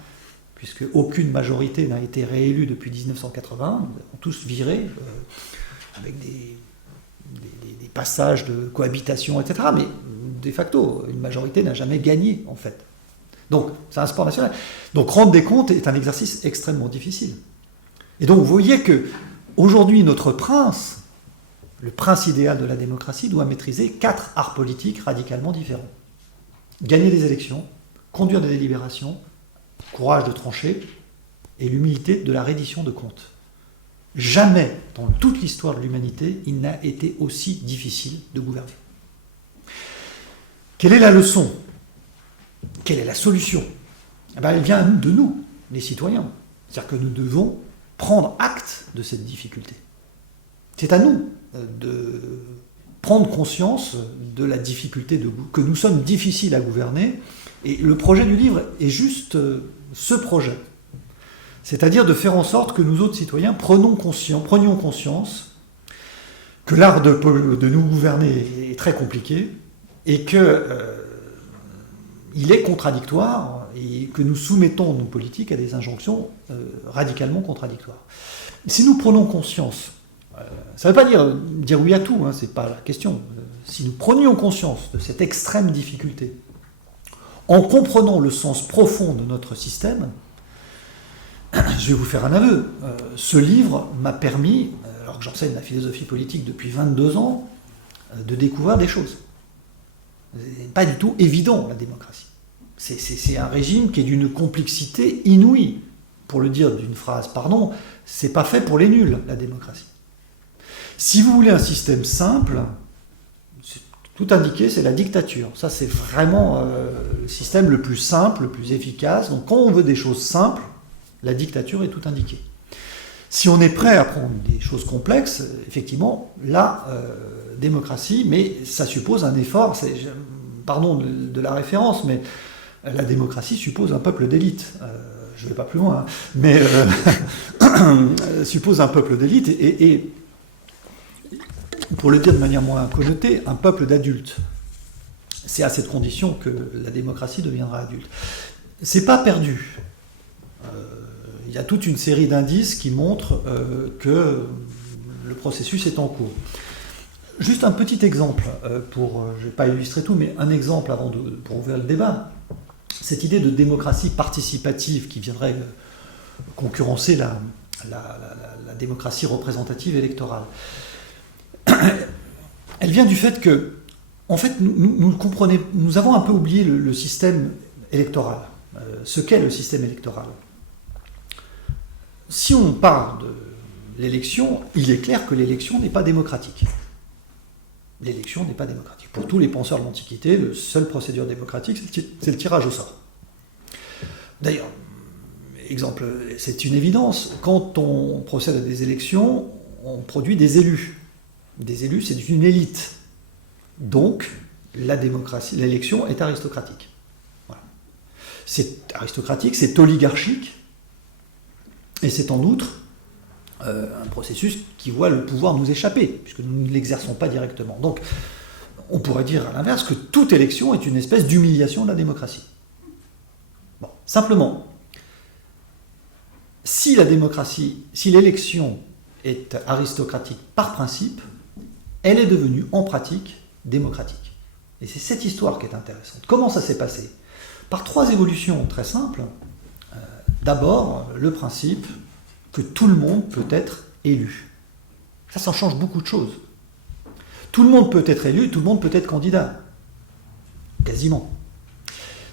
puisque aucune majorité n'a été réélue depuis 1981, nous avons tous viré avec des passages de cohabitation, etc. Mais de facto, une majorité n'a jamais gagné, en fait. Donc, c'est un sport national. Donc, rendre des comptes est un exercice extrêmement difficile. Et donc, vous voyez que aujourd'hui, notre prince, le prince idéal de la démocratie, doit maîtriser 4 arts politiques radicalement différents. Gagner des élections, conduire des délibérations, courage de trancher, et l'humilité de la reddition de comptes. Jamais, dans toute l'histoire de l'humanité, il n'a été aussi difficile de gouverner. Quelle est la leçon ? Quelle est la solution ? Elle vient de nous, les citoyens. C'est-à-dire que nous devons prendre acte de cette difficulté. C'est à nous de prendre conscience de la difficulté que nous sommes difficiles à gouverner. Et le projet du livre est juste ce projet. C'est-à-dire de faire en sorte que nous autres citoyens prenions conscience que l'art de nous gouverner est très compliqué et que il est contradictoire et que nous soumettons nos politiques à des injonctions radicalement contradictoires. Si nous prenons conscience, ça ne veut pas dire oui à tout, hein, c'est pas la question. Si nous prenions conscience de cette extrême difficulté, en comprenant le sens profond de notre système, je vais vous faire un aveu. Ce livre m'a permis, alors que j'enseigne la philosophie politique depuis 22 ans, de découvrir des choses. C'est pas du tout évident, la démocratie. C'est un régime qui est d'une complexité inouïe. Pour le dire d'une phrase, pardon, c'est pas fait pour les nuls, la démocratie. Si vous voulez un système simple, tout indiqué, c'est la dictature. Ça, c'est vraiment le système le plus simple, le plus efficace. Donc, quand on veut des choses simples, la dictature est tout indiquée. Si on est prêt à prendre des choses complexes, effectivement, la démocratie, mais ça suppose un effort, pardon de la référence, mais la démocratie suppose un peuple d'élite. Je ne vais pas plus loin, hein, mais suppose un peuple d'élite et, pour le dire de manière moins connotée, un peuple d'adultes. C'est à cette condition que la démocratie deviendra adulte. C'est pas perdu. Il y a toute une série d'indices qui montrent que le processus est en cours. Juste un petit exemple, je ne vais pas illustrer tout, mais un exemple pour ouvrir le débat. Cette idée de démocratie participative qui viendrait concurrencer la démocratie représentative électorale. Elle vient du fait que, en fait, nous avons un peu oublié le système électoral, ce qu'est le système électoral. Si on parle de l'élection, il est clair que l'élection n'est pas démocratique. L'élection n'est pas démocratique. Pour tous les penseurs de l'Antiquité, la seule procédure démocratique, c'est le tirage au sort. D'ailleurs, exemple, c'est une évidence, quand on procède à des élections, on produit des élus. Des élus, c'est une élite. Donc, l'élection est aristocratique. Voilà. C'est aristocratique, c'est oligarchique, et c'est en outre un processus qui voit le pouvoir nous échapper, puisque nous ne l'exerçons pas directement. Donc, on pourrait dire à l'inverse que toute élection est une espèce d'humiliation de la démocratie. Bon, simplement, si l'élection est aristocratique par principe, elle est devenue en pratique démocratique. Et c'est cette histoire qui est intéressante. Comment ça s'est passé? Par 3 évolutions très simples. D'abord, le principe que tout le monde peut être élu. Ça change beaucoup de choses. Tout le monde peut être élu, tout le monde peut être candidat. Quasiment.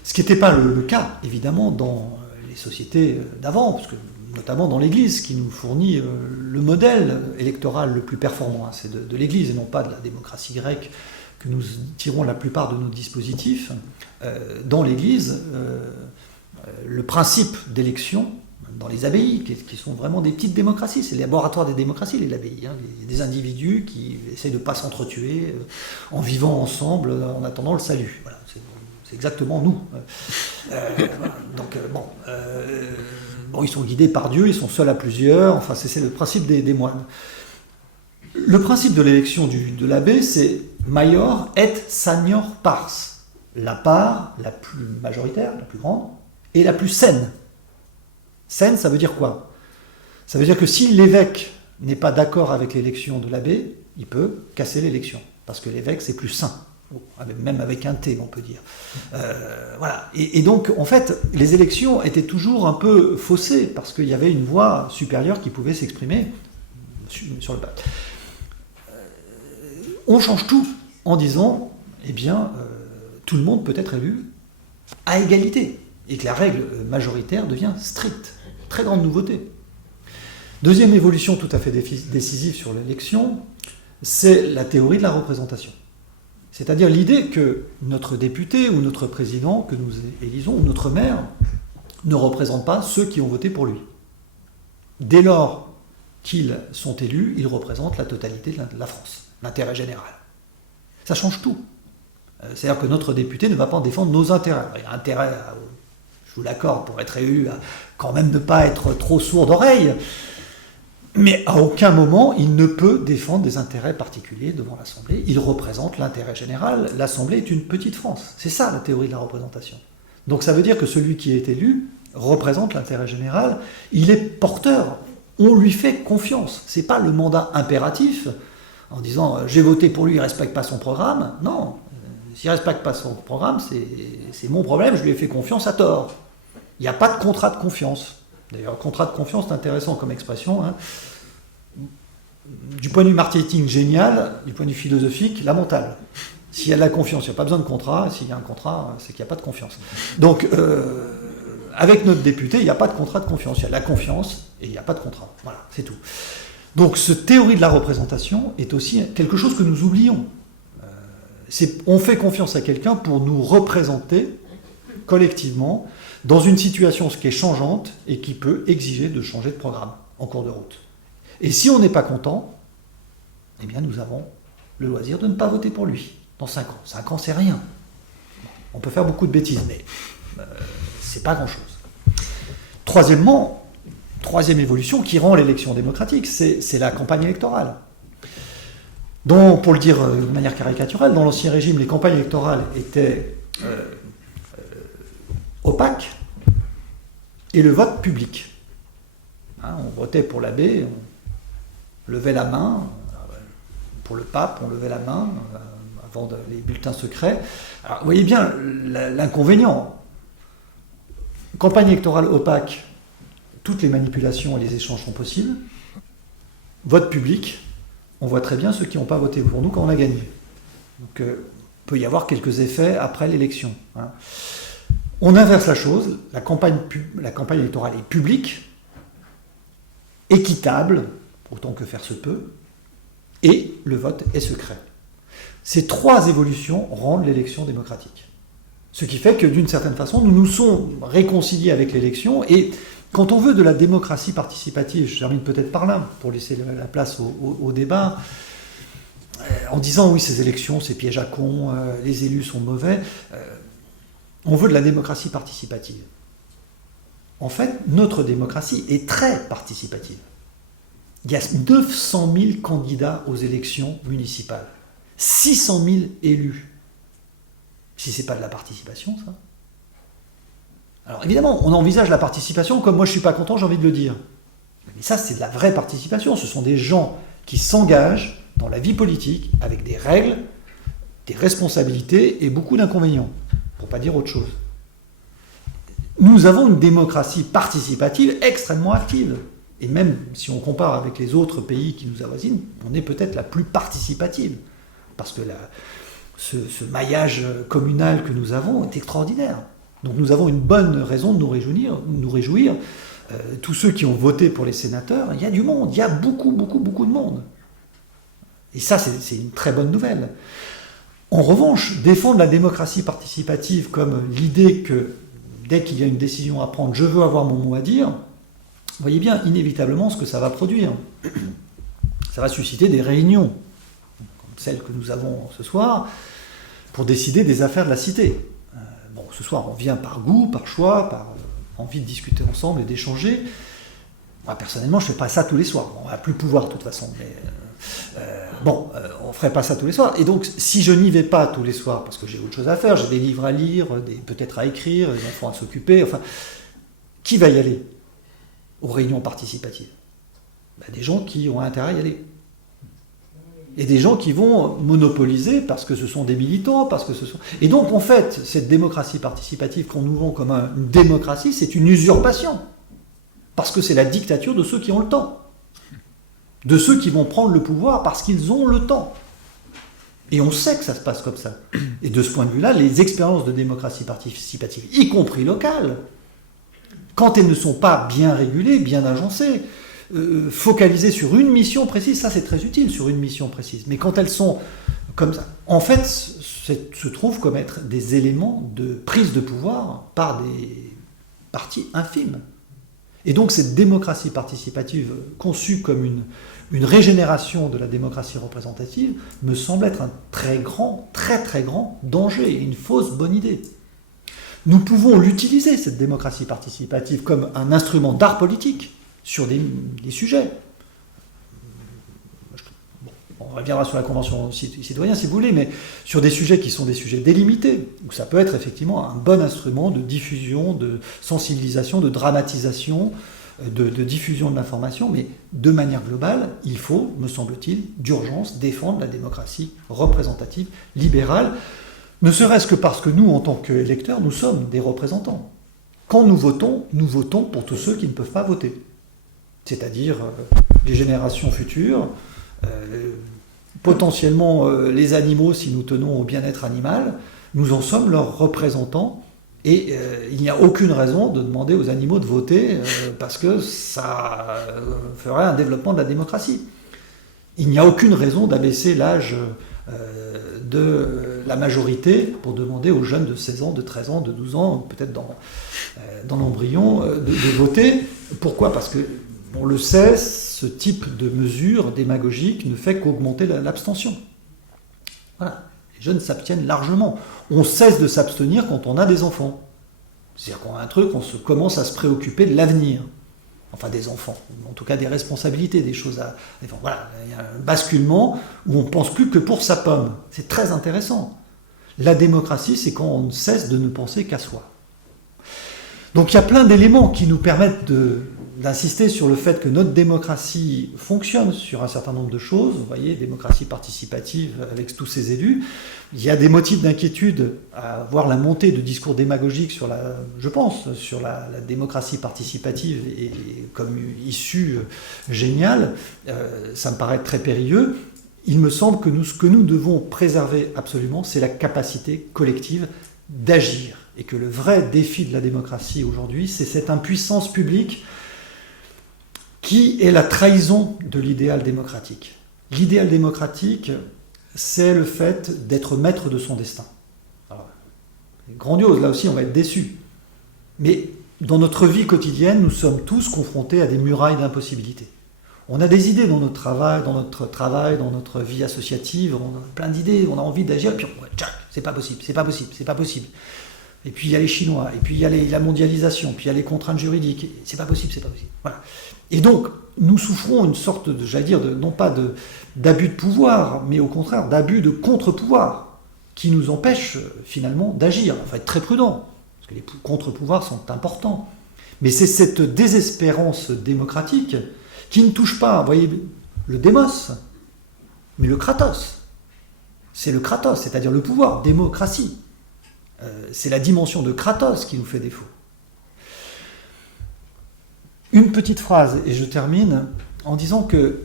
Ce qui n'était pas le cas, évidemment, dans les sociétés d'avant, parce que, notamment dans l'Église, qui nous fournit le modèle électoral le plus performant. C'est de l'Église et non pas de la démocratie grecque que nous tirons la plupart de nos dispositifs. Dans l'Église, le principe d'élection, dans les abbayes, qui sont vraiment des petites démocraties, c'est les laboratoires des démocraties, les abbayes. Hein, des individus qui essaient de ne pas s'entretuer en vivant ensemble, en attendant le salut. Voilà, c'est exactement nous. Donc, bon, ils sont guidés par Dieu, ils sont seuls à plusieurs, enfin, c'est le principe des moines. Le principe de l'élection de l'abbé, c'est maior et sanior pars. La part la plus majoritaire, la plus grande, et la plus saine. Saine, ça veut dire quoi? Ça veut dire que si l'évêque n'est pas d'accord avec l'élection de l'abbé, il peut casser l'élection, parce que l'évêque, c'est plus saint. Même avec un T, on peut dire. Voilà. Et donc, en fait, les élections étaient toujours un peu faussées, parce qu'il y avait une voix supérieure qui pouvait s'exprimer sur le peuple. On change tout en disant, eh bien, tout le monde peut être élu à égalité, et que la règle majoritaire devient stricte. Très grande nouveauté. Deuxième évolution tout à fait décisive sur l'élection, c'est la théorie de la représentation. C'est-à-dire l'idée que notre député ou notre président que nous élisons, ou notre maire, ne représente pas ceux qui ont voté pour lui. Dès lors qu'ils sont élus, ils représentent la totalité de la France, l'intérêt général. Ça change tout. C'est-à-dire que notre député ne va pas défendre nos intérêts. Il y a intérêt, je vous l'accorde, pour être élu, à quand même ne pas être trop sourd d'oreille. Mais à aucun moment, il ne peut défendre des intérêts particuliers devant l'Assemblée. Il représente l'intérêt général. L'Assemblée est une petite France. C'est ça la théorie de la représentation. Donc ça veut dire que celui qui est élu représente l'intérêt général. Il est porteur. On lui fait confiance. Ce n'est pas le mandat impératif en disant j'ai voté pour lui, il ne respecte pas son programme. Non. S'il ne respecte pas son programme, c'est mon problème, je lui ai fait confiance à tort. Il n'y a pas de contrat de confiance. D'ailleurs, contrat de confiance, c'est intéressant comme expression. Hein. Du point de vue marketing, génial. Du point de vue philosophique, lamentable. S'il y a de la confiance, il n'y a pas besoin de contrat. S'il y a un contrat, c'est qu'il n'y a pas de confiance. Donc, avec notre député, il n'y a pas de contrat de confiance. Il y a de la confiance et il n'y a pas de contrat. Voilà, c'est tout. Donc, cette théorie de la représentation est aussi quelque chose que nous oublions. On fait confiance à quelqu'un pour nous représenter collectivement dans une situation qui est changeante et qui peut exiger de changer de programme en cours de route. Et si on n'est pas content, eh bien nous avons le loisir de ne pas voter pour lui dans 5 ans. 5 ans, c'est rien. On peut faire beaucoup de bêtises, mais c'est pas grand-chose. Troisièmement, troisième évolution qui rend l'élection démocratique, c'est la campagne électorale. Donc, pour le dire de manière caricaturale, dans l'Ancien Régime, les campagnes électorales étaient opaques et le vote public. Hein, on votait pour l'abbé, on levait la main, pour le pape, on levait la main avant les bulletins secrets. Alors, vous voyez bien l'inconvénient. Campagne électorale opaque, toutes les manipulations et les échanges sont possibles. Vote public, on voit très bien ceux qui n'ont pas voté pour nous quand on a gagné. Donc, il peut y avoir quelques effets après l'élection. Hein. On inverse la chose, la campagne électorale est publique, équitable, autant que faire se peut, et le vote est secret. Ces 3 évolutions rendent l'élection démocratique. Ce qui fait que, d'une certaine façon, nous nous sommes réconciliés avec l'élection, et quand on veut de la démocratie participative, je termine peut-être par là, pour laisser la place au débat, en disant oui, ces élections, c'est piège à con, les élus sont mauvais, on veut de la démocratie participative. En fait, notre démocratie est très participative. Il y a 900 000 candidats aux élections municipales, 600 000 élus. Si ce n'est pas de la participation, ça. Alors évidemment, on envisage la participation comme moi je ne suis pas content, j'ai envie de le dire. Mais ça, c'est de la vraie participation. Ce sont des gens qui s'engagent dans la vie politique avec des règles, des responsabilités et beaucoup d'inconvénients, pour ne pas dire autre chose. Nous avons une démocratie participative extrêmement active. Et même si on compare avec les autres pays qui nous avoisinent, on est peut-être la plus participative. Parce que ce maillage communal que nous avons est extraordinaire. Donc nous avons une bonne raison de nous réjouir. Tous ceux qui ont voté pour les sénateurs, il y a du monde, il y a beaucoup de monde. Et ça, c'est une très bonne nouvelle. En revanche, défendre la démocratie participative comme l'idée que dès qu'il y a une décision à prendre, je veux avoir mon mot à dire, vous voyez bien inévitablement ce que ça va produire. Ça va susciter des réunions, comme celles que nous avons ce soir, pour décider des affaires de la cité. Bon, ce soir, on vient par goût, par choix, par envie de discuter ensemble et d'échanger. Moi, personnellement, je ne fais pas ça tous les soirs. On ne va plus pouvoir, de toute façon. Mais on ne ferait pas ça tous les soirs. Et donc, si je n'y vais pas tous les soirs, parce que j'ai autre chose à faire, j'ai des livres à lire, peut-être à écrire, des enfants à s'occuper, enfin, qui va y aller aux réunions participatives? Des gens qui ont intérêt à y aller. Et des gens qui vont monopoliser parce que ce sont des militants, parce que ce sont... Et donc, en fait, cette démocratie participative qu'on nous vend comme une démocratie, c'est une usurpation. Parce que c'est la dictature de ceux qui ont le temps. De ceux qui vont prendre le pouvoir parce qu'ils ont le temps. Et on sait que ça se passe comme ça. Et de ce point de vue-là, les expériences de démocratie participative, y compris locales, quand elles ne sont pas bien régulées, bien agencées, focalisées sur une mission précise, ça c'est très utile, sur une mission précise. Mais quand elles sont comme ça, en fait, se trouvent comme être des éléments de prise de pouvoir par des partis infimes. Et donc cette démocratie participative conçue comme une régénération de la démocratie représentative me semble être un très très grand danger, une fausse bonne idée. Nous pouvons l'utiliser, cette démocratie participative, comme un instrument d'art politique sur des sujets. On reviendra sur la Convention citoyenne si vous voulez, mais sur des sujets qui sont des sujets délimités, où ça peut être effectivement un bon instrument de diffusion, de sensibilisation, de dramatisation, de diffusion de l'information, mais de manière globale, il faut, me semble-t-il, d'urgence défendre la démocratie représentative, libérale, ne serait-ce que parce que nous, en tant qu'électeurs, nous sommes des représentants. Quand nous votons pour tous ceux qui ne peuvent pas voter, c'est-à-dire les générations futures, potentiellement les animaux si nous tenons au bien-être animal, nous en sommes leurs représentants et il n'y a aucune raison de demander aux animaux de voter parce que ça ferait un développement de la démocratie. Il n'y a aucune raison d'abaisser l'âge de la majorité pour demander aux jeunes de 16 ans, de 13 ans, de 12 ans, peut-être dans l'embryon, de voter. Pourquoi ? Parce que on le sait, ce type de mesure démagogique ne fait qu'augmenter l'abstention. Voilà. Les jeunes s'abstiennent largement. On cesse de s'abstenir quand on a des enfants. C'est-à-dire qu'on a un truc, on commence à se préoccuper de l'avenir. Enfin, des enfants. En tout cas, des responsabilités, des choses à... Voilà, il y a un basculement où on ne pense plus que pour sa pomme. C'est très intéressant. La démocratie, c'est quand on ne cesse de ne penser qu'à soi. Donc il y a plein d'éléments qui nous permettent d'insister sur le fait que notre démocratie fonctionne sur un certain nombre de choses. Vous voyez, démocratie participative avec tous ses élus. Il y a des motifs d'inquiétude à voir la montée de discours démagogiques sur la démocratie participative et comme issue géniale. Ça me paraît très périlleux. Il me semble que ce que nous devons préserver absolument, c'est la capacité collective d'agir. Et que le vrai défi de la démocratie aujourd'hui, c'est cette impuissance publique qui est la trahison de l'idéal démocratique. L'idéal démocratique, c'est le fait d'être maître de son destin. Alors, c'est grandiose, là aussi on va être déçus. Mais dans notre vie quotidienne, nous sommes tous confrontés à des murailles d'impossibilité. On a des idées dans notre travail, dans notre vie associative, on a plein d'idées, on a envie d'agir, puis c'est pas possible, c'est pas possible, c'est pas possible. Et puis il y a les Chinois, et puis il y a la mondialisation, puis il y a les contraintes juridiques. C'est pas possible, c'est pas possible. Voilà. Et donc, nous souffrons une sorte de, j'allais dire, non pas d'abus de pouvoir, mais au contraire d'abus de contre-pouvoir, qui nous empêche finalement d'agir. Il faut être très prudent, parce que les contre-pouvoirs sont importants. Mais c'est cette désespérance démocratique qui ne touche pas, vous voyez, le démos, mais le kratos. C'est le kratos, c'est-à-dire le pouvoir, démocratie. C'est la dimension de Kratos qui nous fait défaut. Une petite phrase, et je termine en disant que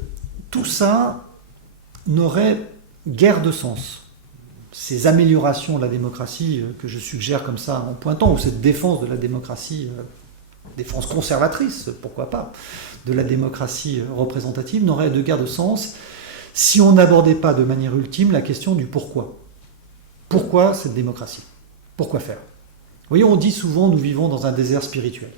tout ça n'aurait guère de sens. Ces améliorations de la démocratie que je suggère comme ça en pointant, ou cette défense de la démocratie, défense conservatrice, pourquoi pas, de la démocratie représentative, n'aurait de guère de sens si on n'abordait pas de manière ultime la question du pourquoi. Pourquoi cette démocratie ? Pourquoi faire ? Vous voyez, on dit souvent nous vivons dans un désert spirituel.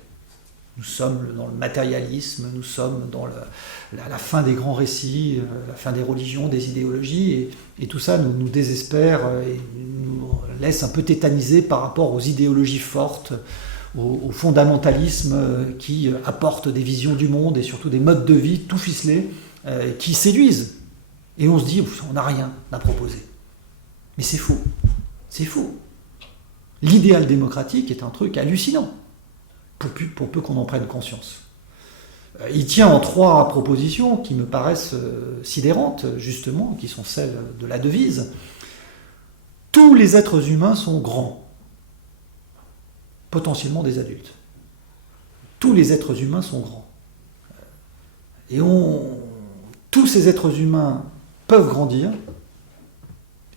Nous sommes dans le matérialisme, nous sommes dans la fin des grands récits, la fin des religions, des idéologies, et tout ça nous désespère et nous laisse un peu tétanisés par rapport aux idéologies fortes, au fondamentalisme qui apporte des visions du monde et surtout des modes de vie tout ficelés qui séduisent. Et on se dit, on n'a rien à proposer. Mais c'est faux. C'est faux. L'idéal démocratique est un truc hallucinant, pour peu qu'on en prenne conscience. Il tient en 3 propositions qui me paraissent sidérantes, justement, qui sont celles de la devise. Tous les êtres humains sont grands, potentiellement des adultes. Tous les êtres humains sont grands. Et tous ces êtres humains peuvent grandir,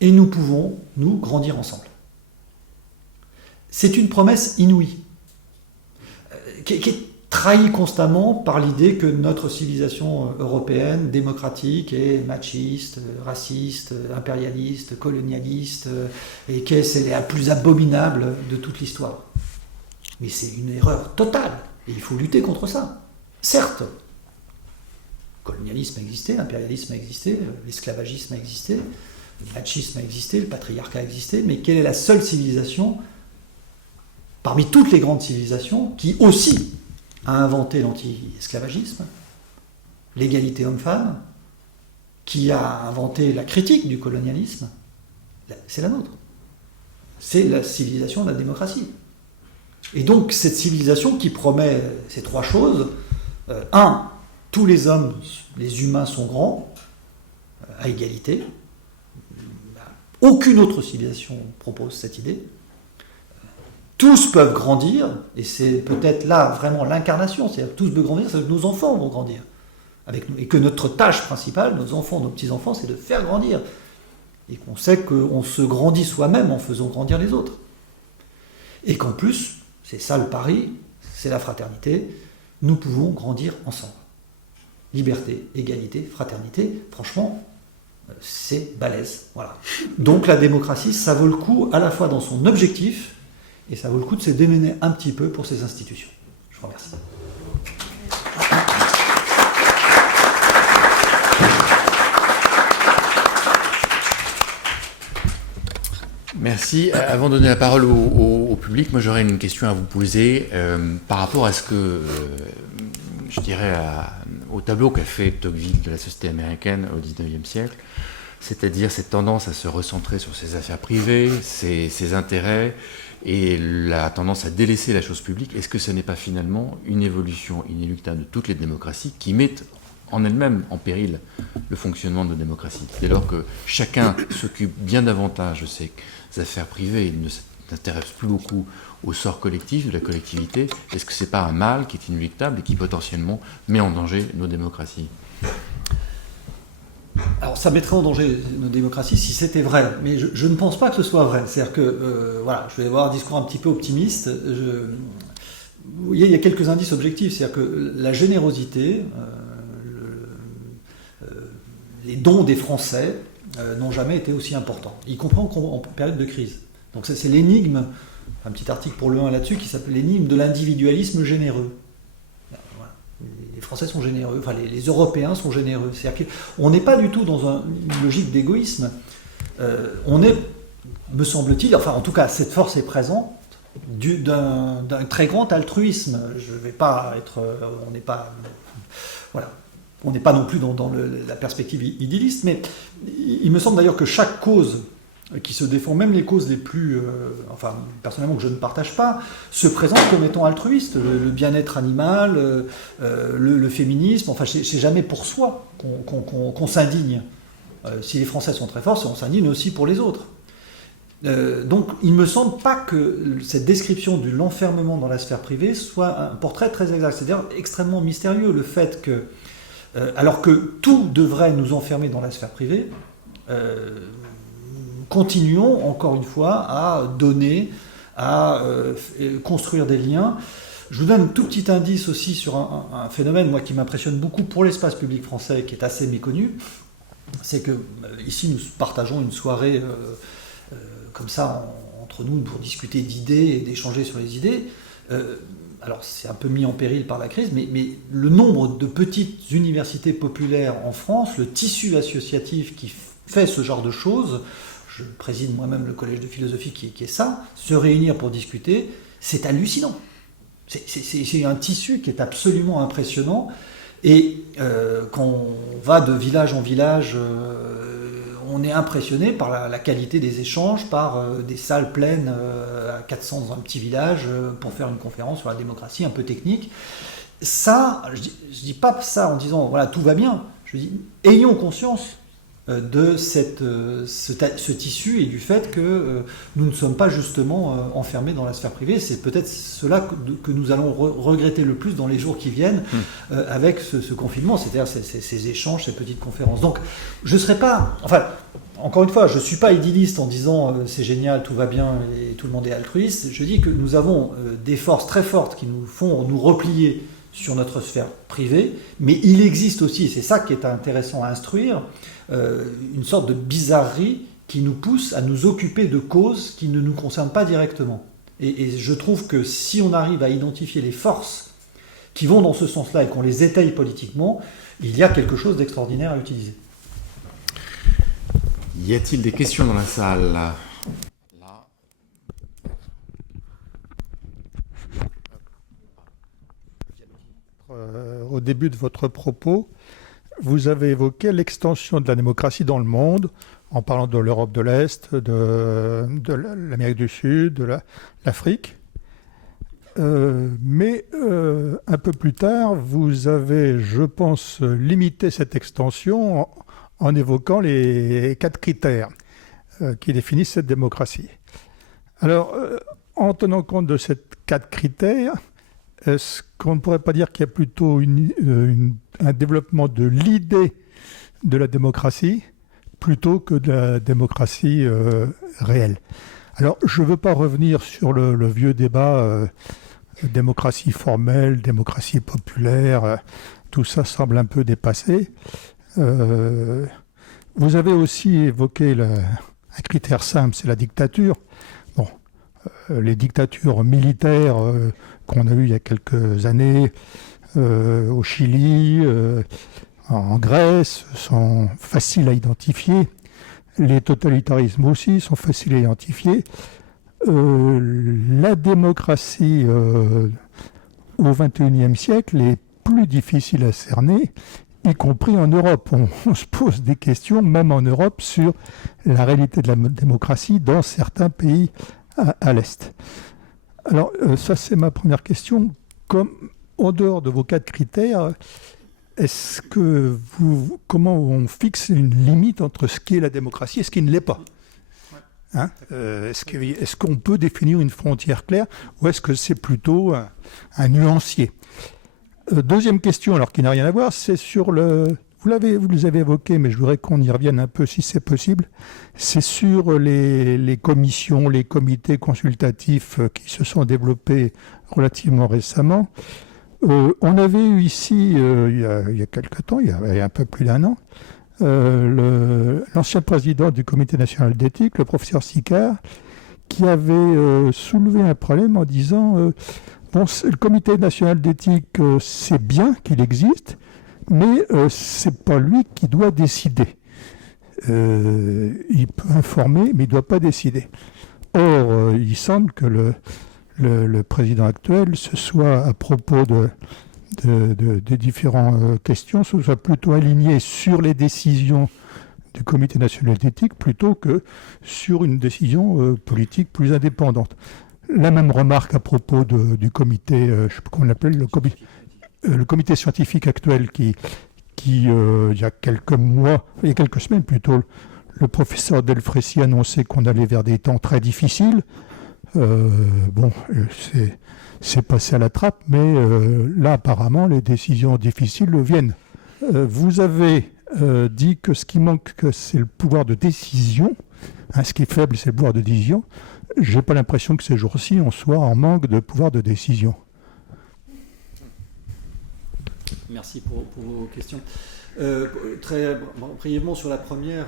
et nous pouvons, nous, grandir ensemble. C'est une promesse inouïe, qui est trahie constamment par l'idée que notre civilisation européenne, démocratique, est machiste, raciste, impérialiste, colonialiste, et qu'elle est la plus abominable de toute l'histoire. Mais c'est une erreur totale. Et il faut lutter contre ça. Certes, le colonialisme a existé, l'impérialisme a existé, l'esclavagisme a existé, le machisme a existé, le patriarcat a existé, mais quelle est la seule civilisation, parmi toutes les grandes civilisations, qui aussi a inventé l'anti-esclavagisme, l'égalité homme-femme, qui a inventé la critique du colonialisme? C'est la nôtre. C'est la civilisation de la démocratie. Et donc cette civilisation qui promet ces trois choses, tous les hommes, les humains sont grands, à égalité. Aucune autre civilisation propose cette idée. Tous peuvent grandir, et c'est peut-être là vraiment l'incarnation, c'est-à-dire tous peuvent grandir, c'est que nos enfants vont grandir avec nous. Et que notre tâche principale, nos enfants, nos petits-enfants, c'est de faire grandir. Et qu'on sait qu'on se grandit soi-même en faisant grandir les autres. Et qu'en plus, c'est ça le pari, c'est la fraternité, nous pouvons grandir ensemble. Liberté, égalité, fraternité, franchement, c'est balèze. Voilà. Donc la démocratie, ça vaut le coup à la fois dans son objectif, et ça vaut le coup de se démener un petit peu pour ses institutions. Je vous remercie. Merci. Avant de donner la parole au public, moi j'aurais une question à vous poser par rapport à ce que, je dirais, au tableau qu'a fait Tocqueville de la société américaine au XIXe siècle, c'est-à-dire cette tendance à se recentrer sur ses affaires privées, ses intérêts, et la tendance à délaisser la chose publique. Est-ce que ce n'est pas finalement une évolution inéluctable de toutes les démocraties qui mettent en elle-même en péril le fonctionnement de nos démocraties, dès lors que chacun s'occupe bien davantage de ses affaires privées et ne s'intéresse plus beaucoup au sort collectif de la collectivité? Est-ce que ce n'est pas un mal qui est inéluctable et qui potentiellement met en danger nos démocraties? Alors ça mettrait en danger nos démocraties si c'était vrai, mais je ne pense pas que ce soit vrai. C'est-à-dire que, voilà, je vais avoir un discours un petit peu optimiste. Vous voyez, il y a quelques indices objectifs, c'est-à-dire que la générosité, les dons des Français n'ont jamais été aussi importants, y compris en période de crise. Donc c'est l'énigme, un petit article pour le 1 là-dessus, qui s'appelle l'énigme de l'individualisme généreux. Voilà. Les Français sont généreux, enfin les Européens sont généreux. C'est-à-dire qu'on n'est pas du tout dans une logique d'égoïsme. On est, me semble-t-il, enfin en tout cas cette force est présente, d'un très grand altruisme. Je ne vais pas être... on n'est pas... Voilà. On n'est pas non plus dans la perspective idéaliste, mais il me semble d'ailleurs que chaque cause qui se défend, même les causes les plus, enfin personnellement que je ne partage pas, se présente comme étant altruiste. Le bien-être animal, le féminisme, enfin c'est jamais pour soi qu'on s'indigne. Si les Français sont très forts, on s'indigne aussi pour les autres. Donc il ne me semble pas que cette description de l'enfermement dans la sphère privée soit un portrait très exact. C'est-à-dire extrêmement mystérieux, le fait que alors que tout devrait nous enfermer dans la sphère privée, continuons encore une fois à donner, à construire des liens. Je vous donne un tout petit indice aussi sur un phénomène moi, qui m'impressionne beaucoup pour l'espace public français, qui est assez méconnu. C'est que ici nous partageons une soirée comme ça entre nous pour discuter d'idées et d'échanger sur les idées. Alors c'est un peu mis en péril par la crise, mais le nombre de petites universités populaires en France, le tissu associatif qui fait ce genre de choses, je préside moi-même le collège de philosophie qui est ça, se réunir pour discuter, c'est hallucinant. C'est un tissu qui est absolument impressionnant, et quand on va de village en village, on est impressionné par la qualité des échanges, par des salles pleines à 400 dans un petit village pour faire une conférence sur la démocratie un peu technique. Ça, je dis pas ça en disant voilà tout va bien, je dis ayons conscience de ce tissu et du fait que nous ne sommes pas justement enfermés dans la sphère privée. C'est peut-être cela que nous allons regretter le plus dans les jours qui viennent avec ce confinement, c'est-à-dire ces échanges, ces petites conférences. Donc je ne serais pas... Enfin, encore une fois, je ne suis pas idéaliste en disant c'est génial, tout va bien et tout le monde est altruiste. Je dis que nous avons des forces très fortes qui nous font nous replier sur notre sphère privée, mais il existe aussi, et c'est ça qui est intéressant à instruire, une sorte de bizarrerie qui nous pousse à nous occuper de causes qui ne nous concernent pas directement. Et je trouve que si on arrive à identifier les forces qui vont dans ce sens-là et qu'on les étaye politiquement, il y a quelque chose d'extraordinaire à utiliser. Y a-t-il des questions dans la salle ? Là. Au début de votre propos, vous avez évoqué l'extension de la démocratie dans le monde, en parlant de l'Europe de l'Est, de l'Amérique du Sud, de l'Afrique. Mais un peu plus tard, vous avez, je pense, limité cette extension en évoquant les 4 critères qui définissent cette démocratie. Alors, en tenant compte de ces 4 critères, est-ce qu'on ne pourrait pas dire qu'il y a plutôt un développement de l'idée de la démocratie plutôt que de la démocratie réelle? Alors, je ne veux pas revenir sur le vieux débat démocratie formelle, démocratie populaire, tout ça semble un peu dépassé. Vous avez aussi évoqué un critère simple, c'est la dictature. Bon, les dictatures militaires qu'on a eues il y a quelques années au Chili, en Grèce, sont faciles à identifier. Les totalitarismes aussi sont faciles à identifier. La démocratie au XXIe siècle est plus difficile à cerner, y compris en Europe. On se pose des questions, même en Europe, sur la réalité de la démocratie dans certains pays à l'Est. Alors, ça, c'est ma première question. Comme, en dehors de vos 4 critères, comment on fixe une limite entre ce qui est la démocratie et ce qui ne l'est pas ? Hein, est-ce qu'on peut définir une frontière claire ou est-ce que c'est plutôt un nuancier ? Deuxième question, alors qui n'a rien à voir, c'est sur vous les avez évoqués, mais je voudrais qu'on y revienne un peu si c'est possible. C'est sur les commissions, les comités consultatifs qui se sont développés relativement récemment. On avait eu ici, il y a quelque temps, il y a un peu plus d'1 an, l'ancien président du Comité national d'éthique, le professeur Sicard, qui avait soulevé un problème en disant le Comité national d'éthique, c'est bien qu'il existe, mais c'est pas lui qui doit décider. Il peut informer, mais il ne doit pas décider. Or, il semble que le président actuel, ce soit à propos des différentes questions, ce soit plutôt aligné sur les décisions du Comité national d'éthique plutôt que sur une décision politique plus indépendante. La même remarque à propos du comité, je ne sais pas comment on l'appelle, le comité scientifique actuel qui il y a quelques mois, il y a quelques semaines plutôt, le professeur Delfrécy annonçait qu'on allait vers des temps très difficiles. C'est passé à la trappe, mais là, apparemment, les décisions difficiles viennent. Vous avez dit que ce qui manque, c'est le pouvoir de décision. Ce qui est faible, c'est le pouvoir de décision. Je n'ai pas l'impression que ces jours-ci, on soit en manque de pouvoir de décision. Merci pour vos questions. Très brièvement sur la première,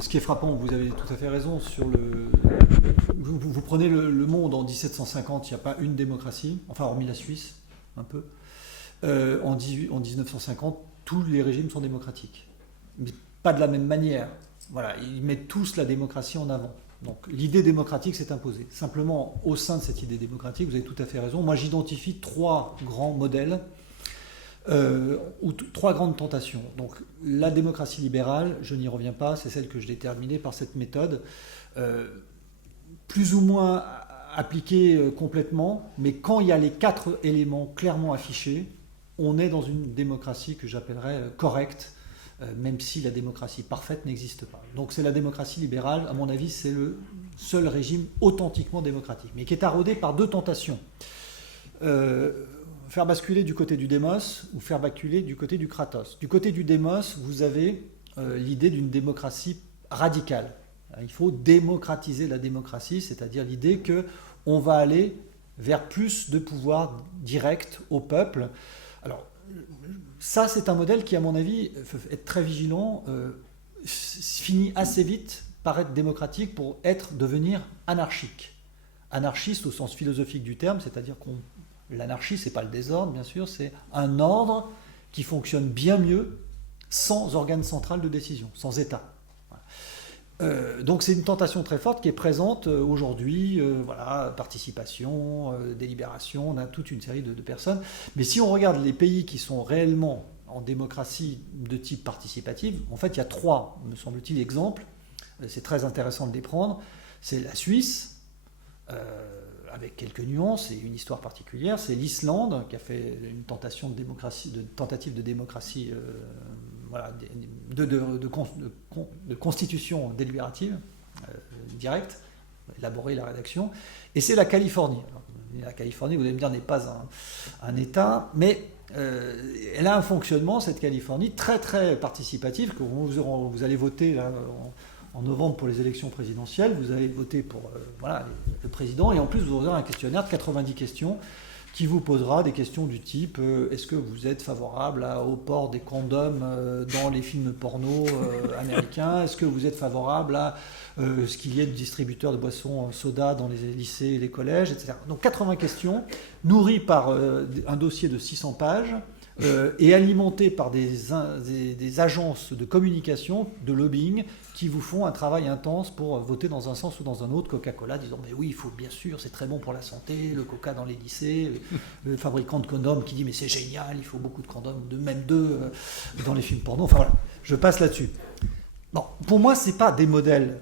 ce qui est frappant, vous avez tout à fait raison, vous prenez le monde en 1750, il n'y a pas une démocratie, enfin hormis la Suisse, un peu. En 1950, tous les régimes sont démocratiques, mais pas de la même manière. Voilà, ils mettent tous la démocratie en avant. Donc l'idée démocratique s'est imposée. Simplement, au sein de cette idée démocratique, vous avez tout à fait raison, moi j'identifie 3 grands modèles, ou 3 grandes tentations. Donc la démocratie libérale, je n'y reviens pas, c'est celle que je déterminais par cette méthode, plus ou moins appliquée complètement, mais quand il y a les 4 éléments clairement affichés, on est dans une démocratie que j'appellerais correcte, même si la démocratie parfaite n'existe pas. Donc c'est la démocratie libérale, à mon avis, c'est le seul régime authentiquement démocratique, mais qui est taraudé par 2 tentations. Faire basculer du côté du démos ou faire basculer du côté du kratos. Du côté du démos, vous avez l'idée d'une démocratie radicale. Il faut démocratiser la démocratie, c'est-à-dire l'idée qu'on va aller vers plus de pouvoir direct au peuple. Alors, ça, c'est un modèle qui, à mon avis, faut être très vigilant, finit assez vite par être démocratique pour devenir anarchique. Anarchiste au sens philosophique du terme, c'est-à-dire qu'on L'anarchie, c'est pas le désordre, bien sûr, c'est un ordre qui fonctionne bien mieux sans organe central de décision, sans État. Donc c'est une tentation très forte qui est présente aujourd'hui, participation, délibération, on a toute une série de personnes. Mais si on regarde les pays qui sont réellement en démocratie de type participative, en fait il y a 3, me semble-t-il, exemples, c'est très intéressant de les prendre. C'est la Suisse, avec quelques nuances et une histoire particulière, c'est l'Islande qui a fait une tentative de démocratie de constitution délibérative directe, élaborer la rédaction, et c'est la Californie. Alors, la Californie, vous allez me dire, n'est pas un État, mais elle a un fonctionnement, cette Californie, très très participatif, que vous allez voter là, en novembre pour les élections présidentielles, vous allez voter pour le président, et en plus vous aurez un questionnaire de 90 questions qui vous posera des questions du type est-ce que vous êtes favorable au port des condoms dans les films porno américains? Est-ce que vous êtes favorable à ce qu'il y ait de distributeurs de boissons soda dans les lycées et les collèges, etc. Donc 80 questions nourries par un dossier de 600 pages et alimentées par des agences de communication, de lobbying, qui vous font un travail intense pour voter dans un sens ou dans un autre. Coca-Cola disant mais oui, il faut bien sûr, c'est très bon pour la santé, le coca dans les lycées, le fabricant de condoms qui dit mais c'est génial, il faut beaucoup de condoms, même deux dans les films porno. Enfin voilà, je passe là-dessus. Bon, pour moi, c'est pas des modèles.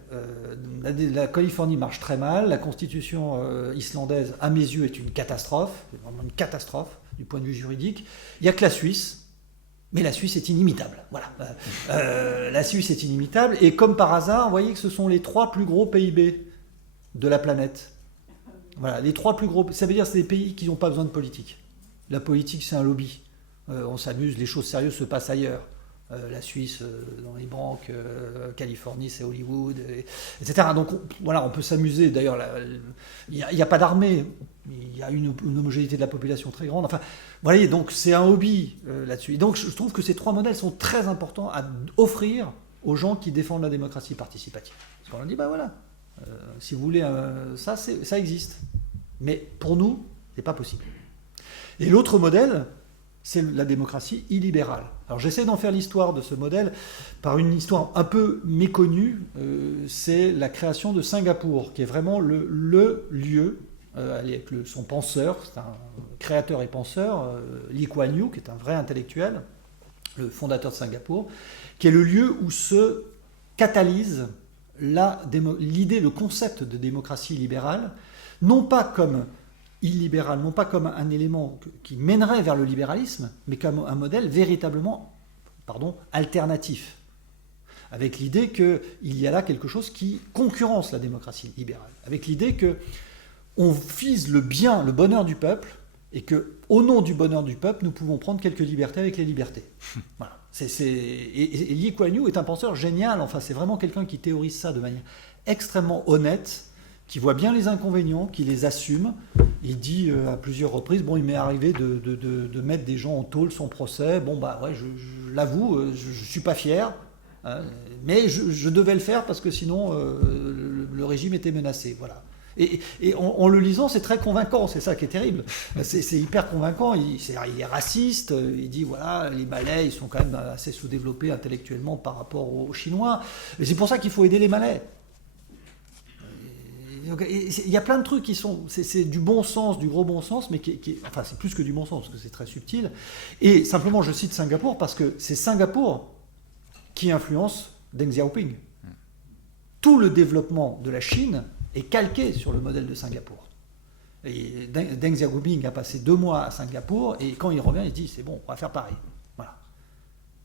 La Californie marche très mal, la constitution islandaise, à mes yeux, est une catastrophe, c'est vraiment une catastrophe du point de vue juridique. Il n'y a que la Suisse. Mais la Suisse est inimitable. Voilà. La Suisse est inimitable. Et comme par hasard, vous voyez que ce sont les 3 plus gros PIB de la planète. Voilà, les 3 plus gros. Ça veut dire que c'est des pays qui n'ont pas besoin de politique. La politique, c'est un lobby. On s'amuse, les choses sérieuses se passent ailleurs. La Suisse, dans les banques, Californie, c'est Hollywood, etc. Donc on peut s'amuser. D'ailleurs, il n'y a pas d'armée. Il y a une homogénéité de la population très grande. Enfin, vous voyez, donc c'est un hobby là-dessus. Et donc je trouve que ces 3 modèles sont très importants à offrir aux gens qui défendent la démocratie participative. Parce qu'on leur dit, si vous voulez, ça existe. Mais pour nous, c'est pas possible. Et l'autre modèle, c'est la démocratie illibérale. Alors j'essaie d'en faire l'histoire de ce modèle par une histoire un peu méconnue. C'est la création de Singapour, qui est vraiment le lieu, avec son penseur, c'est un créateur et penseur, Lee Kuan Yew, qui est un vrai intellectuel, le fondateur de Singapour, qui est le lieu où se catalyse l'idée, le concept de démocratie libérale, non pas comme illibéral, non pas comme un élément qui mènerait vers le libéralisme, mais comme un modèle véritablement alternatif, avec l'idée qu'il y a là quelque chose qui concurrence la démocratie libérale, avec l'idée qu'on vise le bien, le bonheur du peuple, et qu'au nom du bonheur du peuple, nous pouvons prendre quelques libertés avec les libertés. Voilà. Et Lee Kuan Yew est un penseur génial, enfin c'est vraiment quelqu'un qui théorise ça de manière extrêmement honnête, qui voit bien les inconvénients, qui les assume. Il dit à plusieurs reprises, il m'est arrivé de mettre des gens en tôle sans procès. Je l'avoue, je ne suis pas fier, hein, mais je devais le faire parce que sinon le régime était menacé. Voilà. Et en le lisant, c'est très convaincant, c'est ça qui est terrible. C'est hyper convaincant, il est raciste, il dit les Malais, ils sont quand même assez sous-développés intellectuellement par rapport aux Chinois. Et c'est pour ça qu'il faut aider les Malais. Il y a plein de trucs qui sont... C'est du bon sens, du gros bon sens, mais c'est plus que du bon sens, parce que c'est très subtil. Et simplement, je cite Singapour, parce que c'est Singapour qui influence Deng Xiaoping. Tout le développement de la Chine est calqué sur le modèle de Singapour. Et Deng Xiaoping a passé 2 mois à Singapour, et quand il revient, il dit, c'est bon, on va faire pareil. Voilà.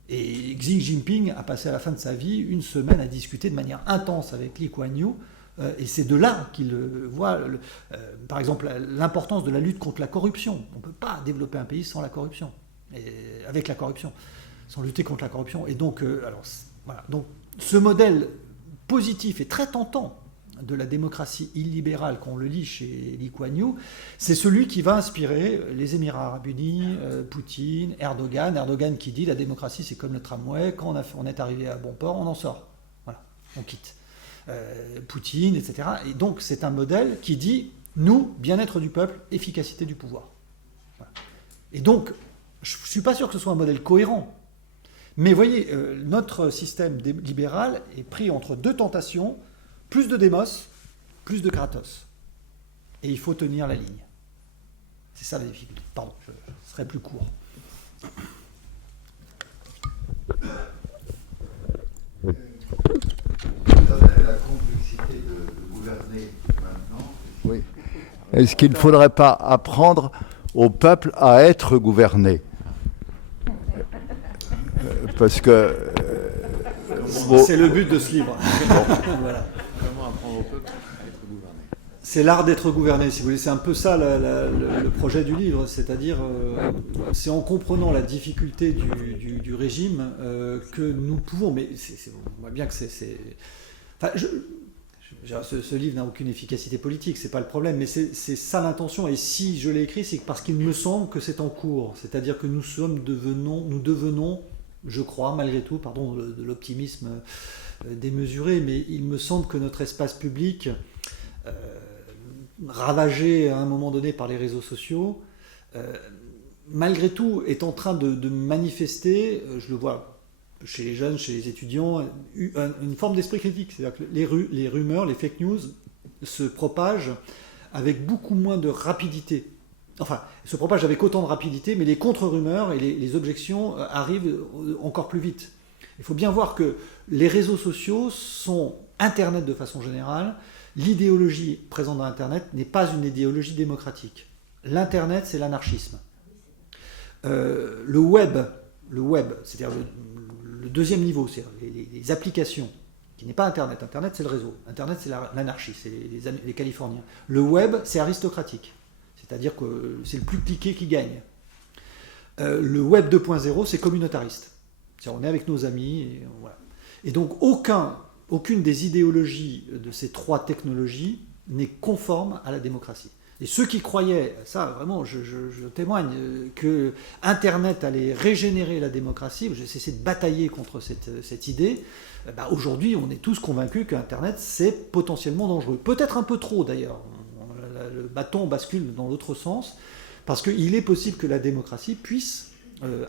Et Xi Jinping a passé à la fin de sa vie 1 semaine à discuter de manière intense avec Lee Kuan Yew. Et c'est de là qu'il voit, par exemple, l'importance de la lutte contre la corruption. On ne peut pas développer un pays sans la corruption, avec la corruption, sans lutter contre la corruption. Et donc, donc ce modèle positif et très tentant de la démocratie illibérale, qu'on le lit chez Lee Kuan Yew, c'est celui qui va inspirer les Émirats Arabes Unis, Poutine, Erdogan qui dit la démocratie c'est comme le tramway, quand on est arrivé à bon port, on en sort. Voilà, on quitte. Poutine, etc. Et donc c'est un modèle qui dit, nous, bien-être du peuple, efficacité du pouvoir. Voilà. Et donc, je ne suis pas sûr que ce soit un modèle cohérent. Mais voyez, notre système libéral est pris entre deux tentations, plus de démos, plus de Kratos. Et il faut tenir la ligne. C'est ça la difficulté. Pardon, je serai plus court. Vous avez la complexité de gouverner maintenant. Oui. Est-ce qu'il ne faudrait pas apprendre au peuple à être gouverné? Parce que... c'est le but de ce livre. Voilà. Comment apprendre au peuple à être gouverné? C'est l'art d'être gouverné, si vous voulez. C'est un peu ça le projet du livre. C'est-à-dire, c'est en comprenant la difficulté du régime que nous pouvons... Mais on voit bien que c'est... Enfin, ce livre n'a aucune efficacité politique, c'est pas le problème, mais c'est ça l'intention. Et si je l'ai écrit, c'est parce qu'il me semble que c'est en cours. C'est-à-dire que nous devenons, je crois, malgré tout, pardon de l'optimisme démesuré, mais il me semble que notre espace public, ravagé à un moment donné par les réseaux sociaux, malgré tout est en train de manifester, je le vois chez les jeunes, chez les étudiants, une forme d'esprit critique. C'est-à-dire que les rumeurs, les fake news se propagent avec beaucoup moins de rapidité. Enfin, se propagent avec autant de rapidité, mais les contre-rumeurs et les objections arrivent encore plus vite. Il faut bien voir que les réseaux sociaux sont Internet de façon générale. L'idéologie présente dans Internet n'est pas une idéologie démocratique. L'Internet, c'est l'anarchisme. Le web, c'est-à-dire le deuxième niveau, c'est les applications, qui n'est pas Internet. Internet, c'est le réseau. Internet, c'est l'anarchie, c'est les Californiens. Le web, c'est aristocratique. C'est-à-dire que c'est le plus cliqué qui gagne. Le web 2.0, c'est communautariste. C'est-à-dire on est avec nos amis, et voilà. Et donc aucune des idéologies de ces trois technologies n'est conforme à la démocratie. Et ceux qui croyaient, ça vraiment, je témoigne, que Internet allait régénérer la démocratie, j'ai cessé de batailler contre cette idée, aujourd'hui on est tous convaincus qu'Internet c'est potentiellement dangereux. Peut-être un peu trop d'ailleurs, le bâton bascule dans l'autre sens, parce qu'il est possible que la démocratie puisse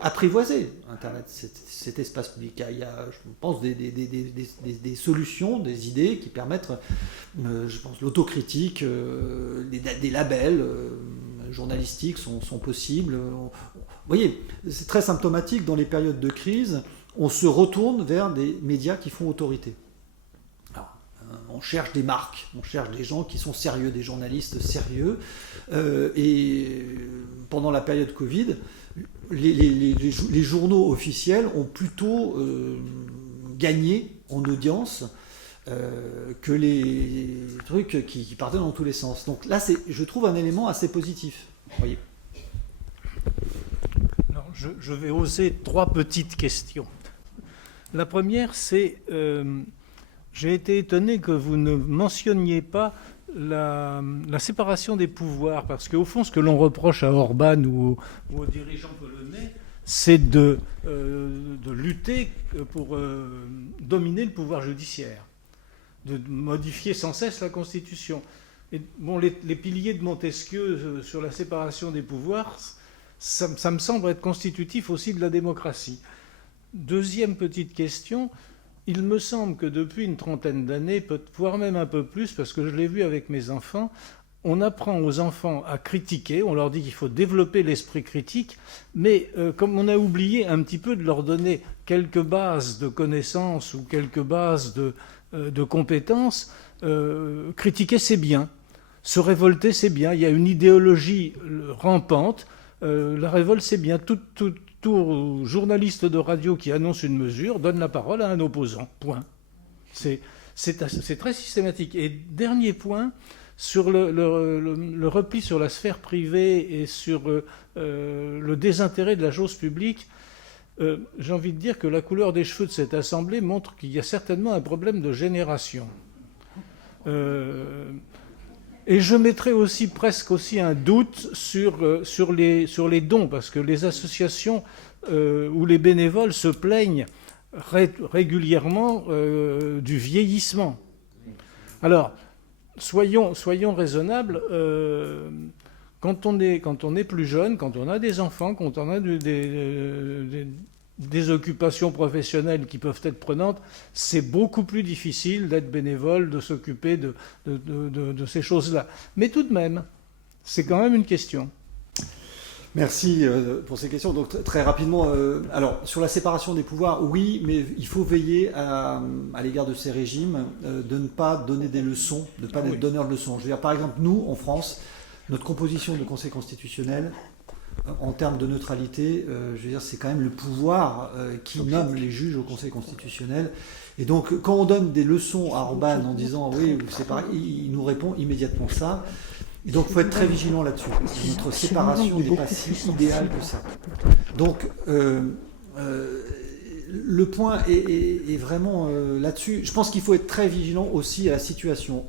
apprivoiser Internet, cet espace public. Il y a, je pense, des solutions, des idées qui permettent, je pense, l'autocritique, des labels journalistiques sont possibles. Vous voyez, c'est très symptomatique, dans les périodes de crise, on se retourne vers des médias qui font autorité. Alors, on cherche des marques, on cherche des gens qui sont sérieux, des journalistes sérieux, et pendant la période Covid, les journaux officiels ont plutôt gagné en audience que les trucs qui partaient dans tous les sens. Donc là, je trouve un élément assez positif. Voyez. Non, je vais oser 3 petites questions. La première, c'est j'ai été étonné que vous ne mentionniez pas la séparation des pouvoirs, parce qu'au fond, ce que l'on reproche à Orban ou aux dirigeants polonais, c'est de lutter pour dominer le pouvoir judiciaire, de modifier sans cesse la Constitution. Et bon, les piliers de Montesquieu sur la séparation des pouvoirs, ça me semble être constitutif aussi de la démocratie. Deuxième petite question. Il me semble que depuis une trentaine d'années, voire même un peu plus, parce que je l'ai vu avec mes enfants, on apprend aux enfants à critiquer, on leur dit qu'il faut développer l'esprit critique, mais comme on a oublié un petit peu de leur donner quelques bases de connaissances ou quelques bases de compétences, critiquer c'est bien, se révolter c'est bien, il y a une idéologie rampante, la révolte c'est bien, tout journaliste de radio qui annonce une mesure donne la parole à un opposant. Point. C'est très systématique. Et dernier point, sur le repli sur la sphère privée et sur le désintérêt de la chose publique, j'ai envie de dire que la couleur des cheveux de cette Assemblée montre qu'il y a certainement un problème de génération. Et je mettrais aussi presque un doute sur les dons, parce que les associations ou les bénévoles se plaignent régulièrement du vieillissement. Alors, soyons raisonnables. Quand on est plus jeune, quand on a des enfants, quand on a des occupations professionnelles qui peuvent être prenantes, c'est beaucoup plus difficile d'être bénévole, de s'occuper de ces choses-là. Mais tout de même, c'est quand même une question. Merci pour ces questions. Donc très rapidement, alors sur la séparation des pouvoirs, oui, mais il faut veiller à l'égard de ces régimes de ne pas donner des leçons, de ne pas être donneur de leçons. Je veux dire, par exemple, nous, en France, notre composition de Conseil constitutionnel, en termes de neutralité, je veux dire, c'est quand même le pouvoir qui nomme les juges au Conseil constitutionnel. Et donc, quand on donne des leçons à Orban en disant oui, c'est pareil, il nous répond immédiatement ça. Et donc, il faut être très vigilant là-dessus. Notre séparation n'est pas si idéale que ça. Donc, le point est vraiment là-dessus. Je pense qu'il faut être très vigilant aussi à la situation.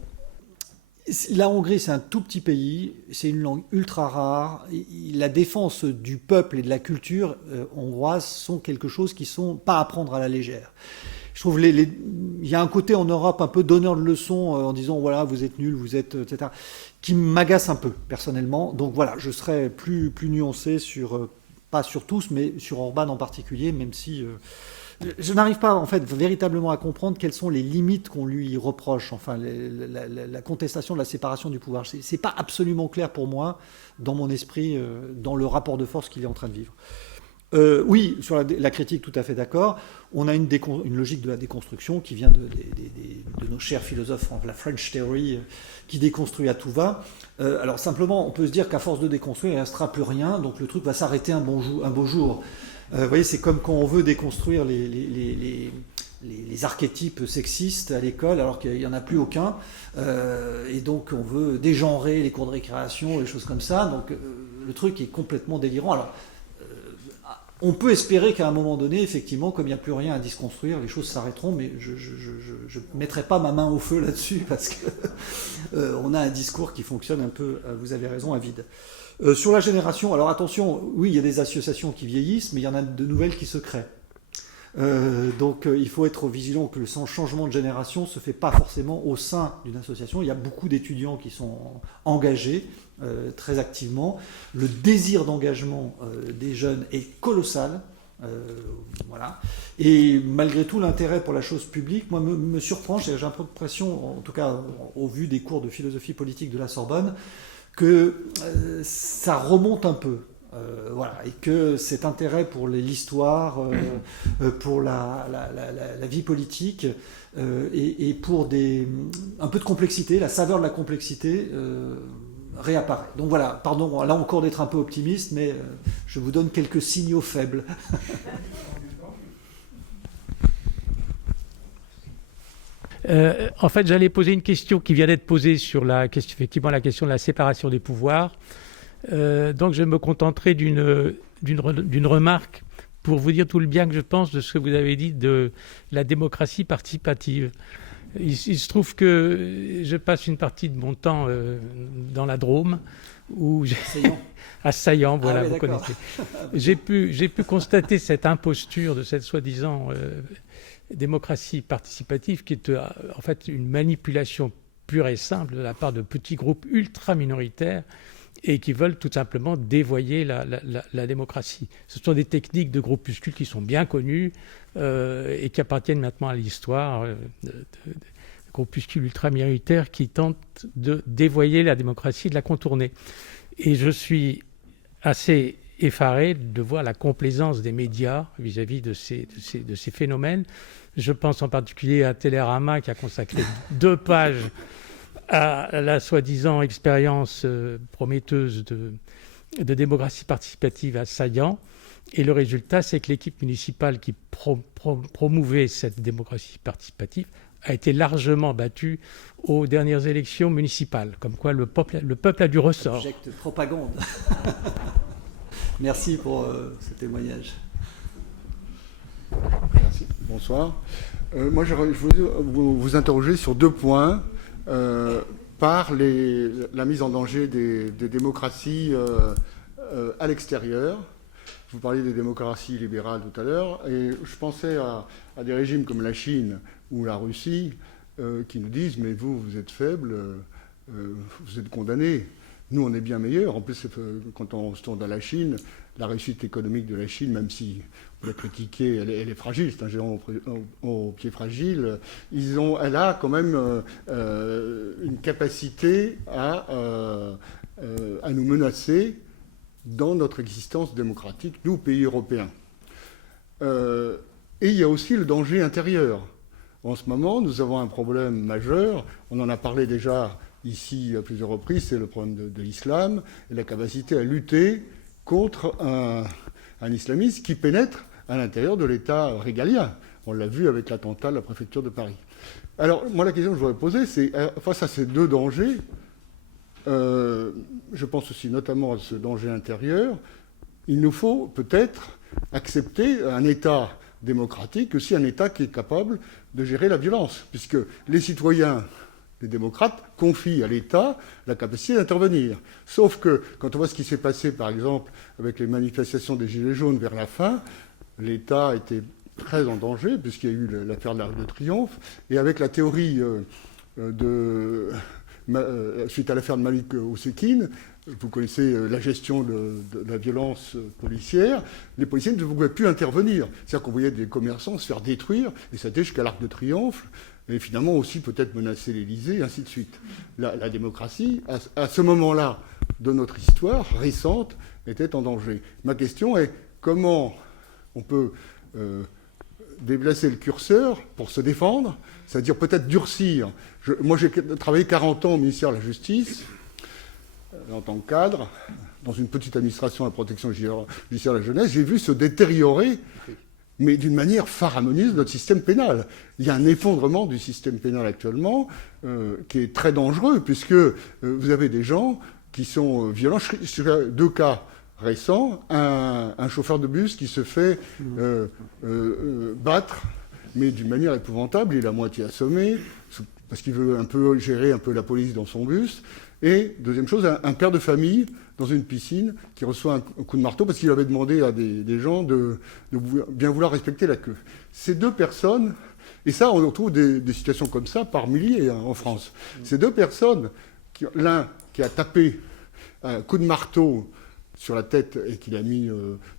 La Hongrie, c'est un tout petit pays, c'est une langue ultra rare. La défense du peuple et de la culture hongroise sont quelque chose qui ne sont pas à prendre à la légère. Je trouve il y a un côté en Europe un peu donneur de leçons en disant voilà, vous êtes nuls, vous êtes, etc., qui m'agace un peu personnellement. Donc voilà, je serais plus nuancé pas sur tous, mais sur Orban en particulier, même si je n'arrive pas en fait véritablement à comprendre quelles sont les limites qu'on lui reproche. Enfin, la contestation de la séparation du pouvoir, c'est pas absolument clair pour moi dans mon esprit, dans le rapport de force qu'il est en train de vivre. Oui, sur la critique, tout à fait d'accord. On a une logique de la déconstruction qui vient de nos chers philosophes, la French Theory, qui déconstruit à tout va. Alors simplement, on peut se dire qu'à force de déconstruire, il ne restera plus rien, donc le truc va s'arrêter un beau jour. Vous voyez, c'est comme quand on veut déconstruire les archétypes sexistes à l'école, alors qu'il n'y en a plus aucun. Et donc, on veut dégenrer les cours de récréation, les choses comme ça. Donc, le truc est complètement délirant. Alors, on peut espérer qu'à un moment donné, effectivement, comme il n'y a plus rien à déconstruire, les choses s'arrêteront, mais je ne mettrai pas ma main au feu là-dessus, parce qu'on a un discours qui fonctionne un peu, vous avez raison, à vide. Sur la génération, alors attention, oui, il y a des associations qui vieillissent, mais il y en a de nouvelles qui se créent. Donc il faut être vigilant que le changement de génération ne se fait pas forcément au sein d'une association. Il y a beaucoup d'étudiants qui sont engagés très activement. Le désir d'engagement des jeunes est colossal. Voilà. Et malgré tout, l'intérêt pour la chose publique, moi, me surprend. J'ai l'impression, en tout cas au vu des cours de philosophie politique de la Sorbonne, que ça remonte un peu. Voilà, et que cet intérêt pour l'histoire, pour la vie politique et pour un peu de complexité, la saveur de la complexité réapparaît. Donc voilà, pardon, là encore d'être un peu optimiste, mais je vous donne quelques signaux faibles. En fait, j'allais poser une question qui vient d'être posée sur effectivement la question de la séparation des pouvoirs. Donc je me contenterai d'une remarque pour vous dire tout le bien que je pense de ce que vous avez dit de la démocratie participative. Il se trouve que je passe une partie de mon temps dans la Drôme, à Saillant, voilà, vous connaissez. J'ai pu constater cette imposture de cette soi-disant démocratie participative qui est en fait une manipulation pure et simple de la part de petits groupes ultra minoritaires et qui veulent tout simplement dévoyer la démocratie. Ce sont des techniques de groupuscules qui sont bien connues et qui appartiennent maintenant à l'histoire de groupuscules ultra-minoritaires qui tentent de dévoyer la démocratie et de la contourner. Et je suis assez effaré de voir la complaisance des médias vis-à-vis de ces phénomènes. Je pense en particulier à Télérama qui a consacré 2 pages à la soi-disant expérience prometteuse de démocratie participative à Saillant. Et le résultat, c'est que l'équipe municipale qui promouvait cette démocratie participative a été largement battue aux dernières élections municipales. Comme quoi le peuple a du ressort. Object propagande. Merci pour ce témoignage. Merci. Bonsoir. Moi, je voulais vous interroger sur 2 points. Par la mise en danger des démocraties à l'extérieur. Vous parliez des démocraties libérales tout à l'heure, et je pensais à des régimes comme la Chine ou la Russie qui nous disent « mais vous êtes faibles, vous êtes condamnés, Nous, on est bien meilleurs. En plus, quand on se tourne à la Chine, la réussite économique de la Chine, même si on l'a critiquée, elle est fragile, c'est un géant au pied fragile. Elle a quand même une capacité à nous menacer dans notre existence démocratique, nous, pays européens. Et il y a aussi le danger intérieur. En ce moment, nous avons un problème majeur. On en a parlé déjà ici à plusieurs reprises, c'est le problème de l'islam et la capacité à lutter contre un islamiste qui pénètre à l'intérieur de l'État régalien. On l'a vu avec l'attentat de la préfecture de Paris. Alors, moi, la question que je voudrais poser, c'est, face à ces deux dangers, je pense aussi notamment à ce danger intérieur, il nous faut peut-être accepter un État démocratique, aussi un État qui est capable de gérer la violence, puisque les citoyens, les démocrates, confient à l'État la capacité d'intervenir. Sauf que, quand on voit ce qui s'est passé, par exemple, avec les manifestations des Gilets jaunes vers la fin, l'État était très en danger, puisqu'il y a eu l'affaire de l'Arc de Triomphe, et avec la théorie suite à l'affaire de Malik Oussekine, vous connaissez la gestion de la violence policière, les policiers ne pouvaient plus intervenir. C'est-à-dire qu'on voyait des commerçants se faire détruire, et ça était jusqu'à l'Arc de Triomphe, et finalement aussi peut-être menacer l'Élysée, et ainsi de suite. La démocratie, à ce moment-là de notre histoire récente, était en danger. Ma question est, comment on peut déplacer le curseur pour se défendre, c'est-à-dire peut-être durcir. Moi, j'ai travaillé 40 ans au ministère de la Justice, en tant que cadre, dans une petite administration à la protection judiciaire de la jeunesse. J'ai vu se détériorer, mais d'une manière faramineuse, notre système pénal. Il y a un effondrement du système pénal actuellement qui est très dangereux, puisque vous avez des gens qui sont violents. Deux cas récents, un chauffeur de bus qui se fait battre, mais d'une manière épouvantable, il est à moitié assommé, parce qu'il veut gérer un peu la police dans son bus. Et deuxième chose, un père de famille dans une piscine qui reçoit un coup de marteau parce qu'il avait demandé à des gens de bien vouloir respecter la queue. Ces deux personnes, et ça on retrouve des situations comme ça par milliers en France. Ces deux personnes, l'un qui a tapé un coup de marteau sur la tête et qu'il a mis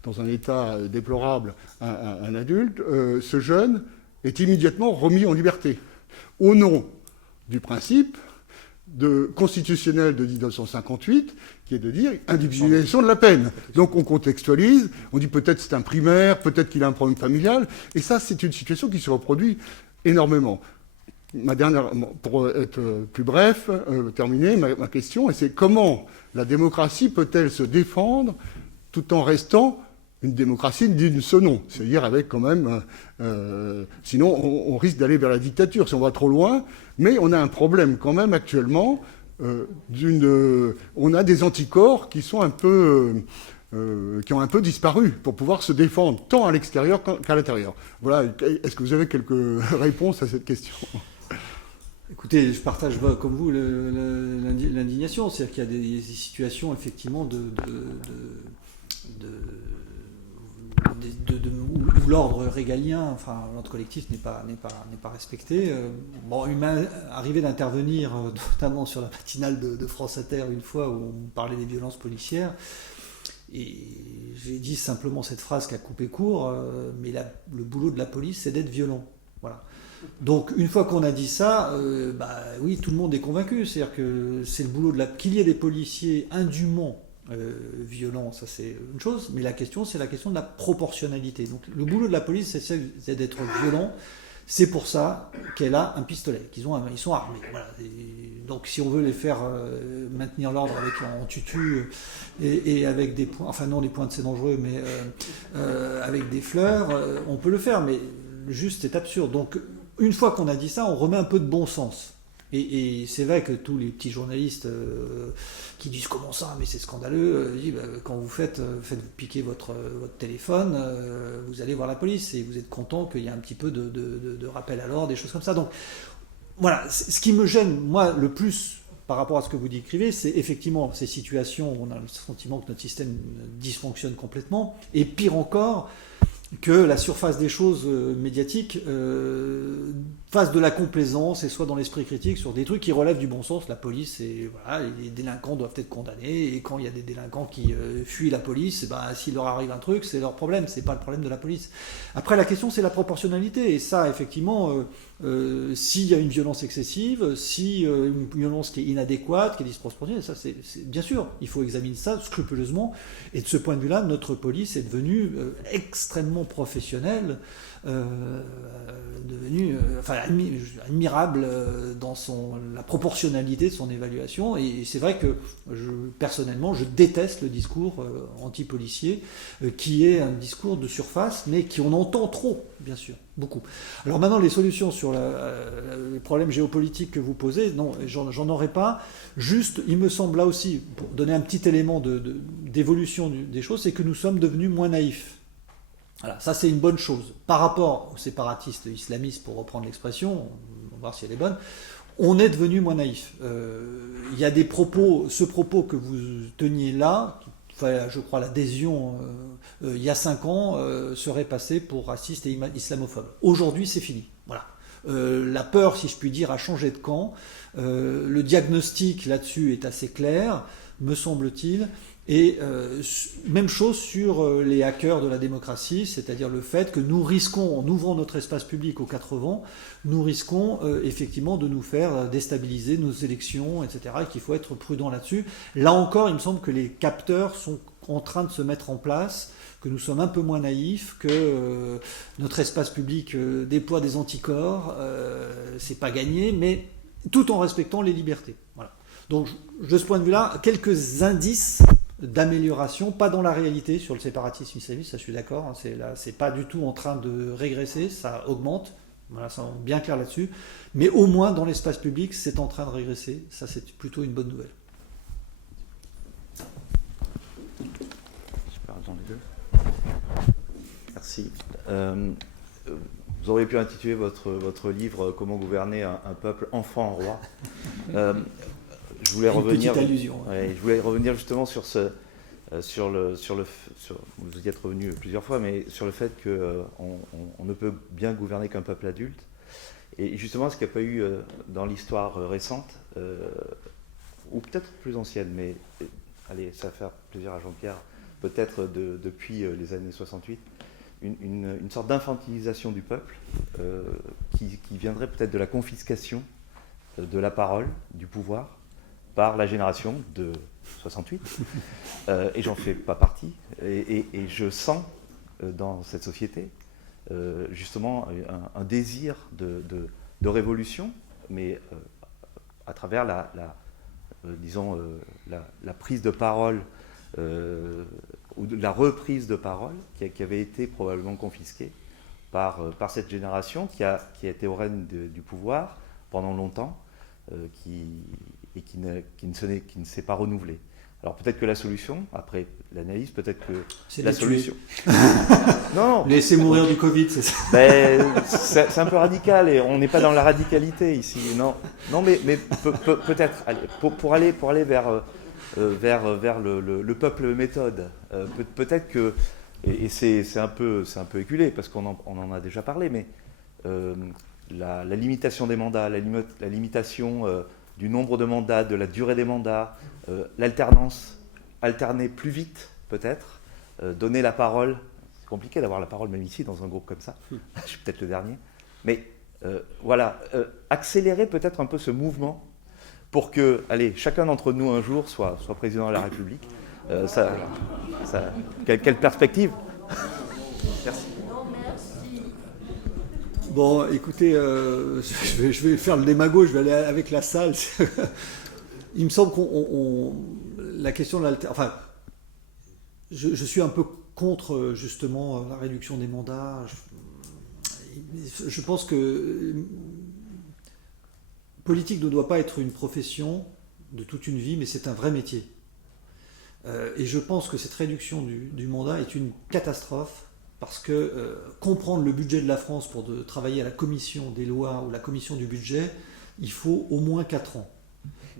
dans un état déplorable un adulte, ce jeune est immédiatement remis en liberté au nom du principe constitutionnel de 1958, qui est de dire individualisation de la peine. Donc on contextualise, on dit peut-être c'est un primaire, peut-être qu'il a un problème familial, et ça c'est une situation qui se reproduit énormément. Pour être plus bref, terminer ma question, et c'est comment la démocratie peut-elle se défendre tout en restant une démocratie digne de ce nom, c'est-à-dire avec quand même... sinon, on risque d'aller vers la dictature si on va trop loin, mais on a un problème quand même actuellement. On a des anticorps qui sont qui ont un peu disparu pour pouvoir se défendre tant à l'extérieur qu'à l'intérieur. Voilà. Est-ce que vous avez quelques réponses à cette question ? Écoutez, je partage comme vous l'indignation, c'est-à-dire qu'il y a des situations effectivement où l'ordre régalien, enfin l'ordre collectif n'est pas respecté. Il m'est arrivé d'intervenir notamment sur la matinale de France Inter une fois où on parlait des violences policières et j'ai dit simplement cette phrase qui a coupé court, mais le boulot de la police c'est d'être violent. Voilà. Donc une fois qu'on a dit ça, oui, tout le monde est convaincu, c'est-à-dire que c'est le boulot qu'il y ait des policiers indûment violent, ça c'est une chose, mais la question c'est la question de la proportionnalité. Donc le boulot de la police c'est d'être violent, c'est pour ça qu'elle a un pistolet, ils sont armés. Voilà. Donc si on veut les faire maintenir l'ordre en tutu et avec des points, enfin non les pointes c'est dangereux, mais avec des fleurs, on peut le faire, mais juste c'est absurde. Donc une fois qu'on a dit ça, on remet un peu de bon sens. Et c'est vrai que tous les petits journalistes qui disent comment ça, mais c'est scandaleux, disent quand vous faites piquer votre téléphone, vous allez voir la police et vous êtes content qu'il y ait un petit peu de rappel à l'ordre, des choses comme ça. Donc voilà, ce qui me gêne moi le plus par rapport à ce que vous décrivez, c'est effectivement ces situations où on a le sentiment que notre système dysfonctionne complètement, et pire encore, que la surface des choses médiatiques fasse de la complaisance et soit dans l'esprit critique sur des trucs qui relèvent du bon sens. La police, voilà, les délinquants doivent être condamnés, et quand il y a des délinquants qui fuient la police, s'il leur arrive un truc, c'est leur problème, c'est pas le problème de la police. Après, la question, c'est la proportionnalité, et ça, effectivement, s'il y a une violence excessive, si une violence qui est inadéquate, qui est disproportionnée, ça, c'est bien sûr, il faut examiner ça scrupuleusement, et de ce point de vue-là, notre police est devenue extrêmement professionnelle, devenu admirable dans la proportionnalité de son évaluation, et c'est vrai que personnellement je déteste le discours anti-policier qui est un discours de surface mais on entend trop, bien sûr, beaucoup. Alors maintenant, les solutions sur les problèmes géopolitiques que vous posez, non, j'en aurais pas. Juste, il me semble là aussi, pour donner un petit élément d'évolution des choses, c'est que nous sommes devenus moins naïfs. Voilà, ça c'est une bonne chose. Par rapport aux séparatistes islamistes, pour reprendre l'expression, on va voir si elle est bonne, on est devenu moins naïf. Il y a des propos, ce propos que vous teniez là, je crois l'adhésion il y a 5 ans, serait passé pour raciste et islamophobe. Aujourd'hui c'est fini. Voilà. La peur, si je puis dire, a changé de camp. Le diagnostic là-dessus est assez clair, me semble-t-il. Et même chose sur les hackers de la démocratie, c'est-à-dire le fait que nous risquons, en ouvrant notre espace public aux 4 vents, nous risquons effectivement de nous faire déstabiliser nos élections, etc. Et qu'il faut être prudent là-dessus. Là encore, il me semble que les capteurs sont en train de se mettre en place, que nous sommes un peu moins naïfs, que notre espace public déploie des anticorps, c'est pas gagné, mais tout en respectant les libertés. Voilà. Donc, de ce point de vue-là, quelques indices d'amélioration, pas dans la réalité sur le séparatisme islamiste, ça je suis d'accord, hein, c'est pas du tout en train de régresser, ça augmente, voilà, ça est bien clair là-dessus, mais au moins dans l'espace public, c'est en train de régresser, ça c'est plutôt une bonne nouvelle. Je parle dans les deux. Merci. Vous auriez pu intituler votre livre « Comment gouverner un peuple enfant en roi ». Je voulais revenir. Petite allusion. Ouais, je voulais revenir justement sur vous y êtes revenu plusieurs fois, mais sur le fait qu'on ne peut bien gouverner qu'un peuple adulte. Et justement, ce qu'il n'y a pas eu dans l'histoire récente, ou peut-être plus ancienne, mais allez, ça va faire plaisir à Jean-Pierre, peut-être depuis les années 68, une sorte d'infantilisation du peuple qui viendrait peut-être de la confiscation de la parole, du pouvoir, par la génération de 68, et j'en fais pas partie, et je sens dans cette société justement un désir de révolution, mais à travers la prise de parole ou la reprise de parole qui avait été probablement confisquée par cette génération qui a été au règne du pouvoir pendant longtemps, qui ne s'est pas renouvelé. Alors peut-être que la solution, après l'analyse, peut-être que c'est la solution... non, laissez mourir du Covid, c'est ça. C'est un peu radical et on n'est pas dans la radicalité ici. Non, mais peut-être pour aller vers le peuple méthode. Peut-être que et c'est un peu éculé parce qu'on en a déjà parlé, mais la limitation des mandats, la limitation du nombre de mandats, de la durée des mandats, l'alternance, alterner plus vite peut-être, donner la parole. C'est compliqué d'avoir la parole même ici dans un groupe comme ça. Je suis peut-être le dernier, mais voilà, accélérer peut-être un peu ce mouvement pour que, allez, chacun d'entre nous un jour soit président de la République. Quelle perspective. Merci. Bon, écoutez, je vais faire le démago, je vais aller avec la salle. Il me semble la question de enfin, je suis un peu contre justement la réduction des mandats. Je pense que politique ne doit pas être une profession de toute une vie, mais c'est un vrai métier. Et je pense que cette réduction du mandat est une catastrophe. Parce que comprendre le budget de la France pour travailler à la commission des lois ou la commission du budget, il faut au moins 4 ans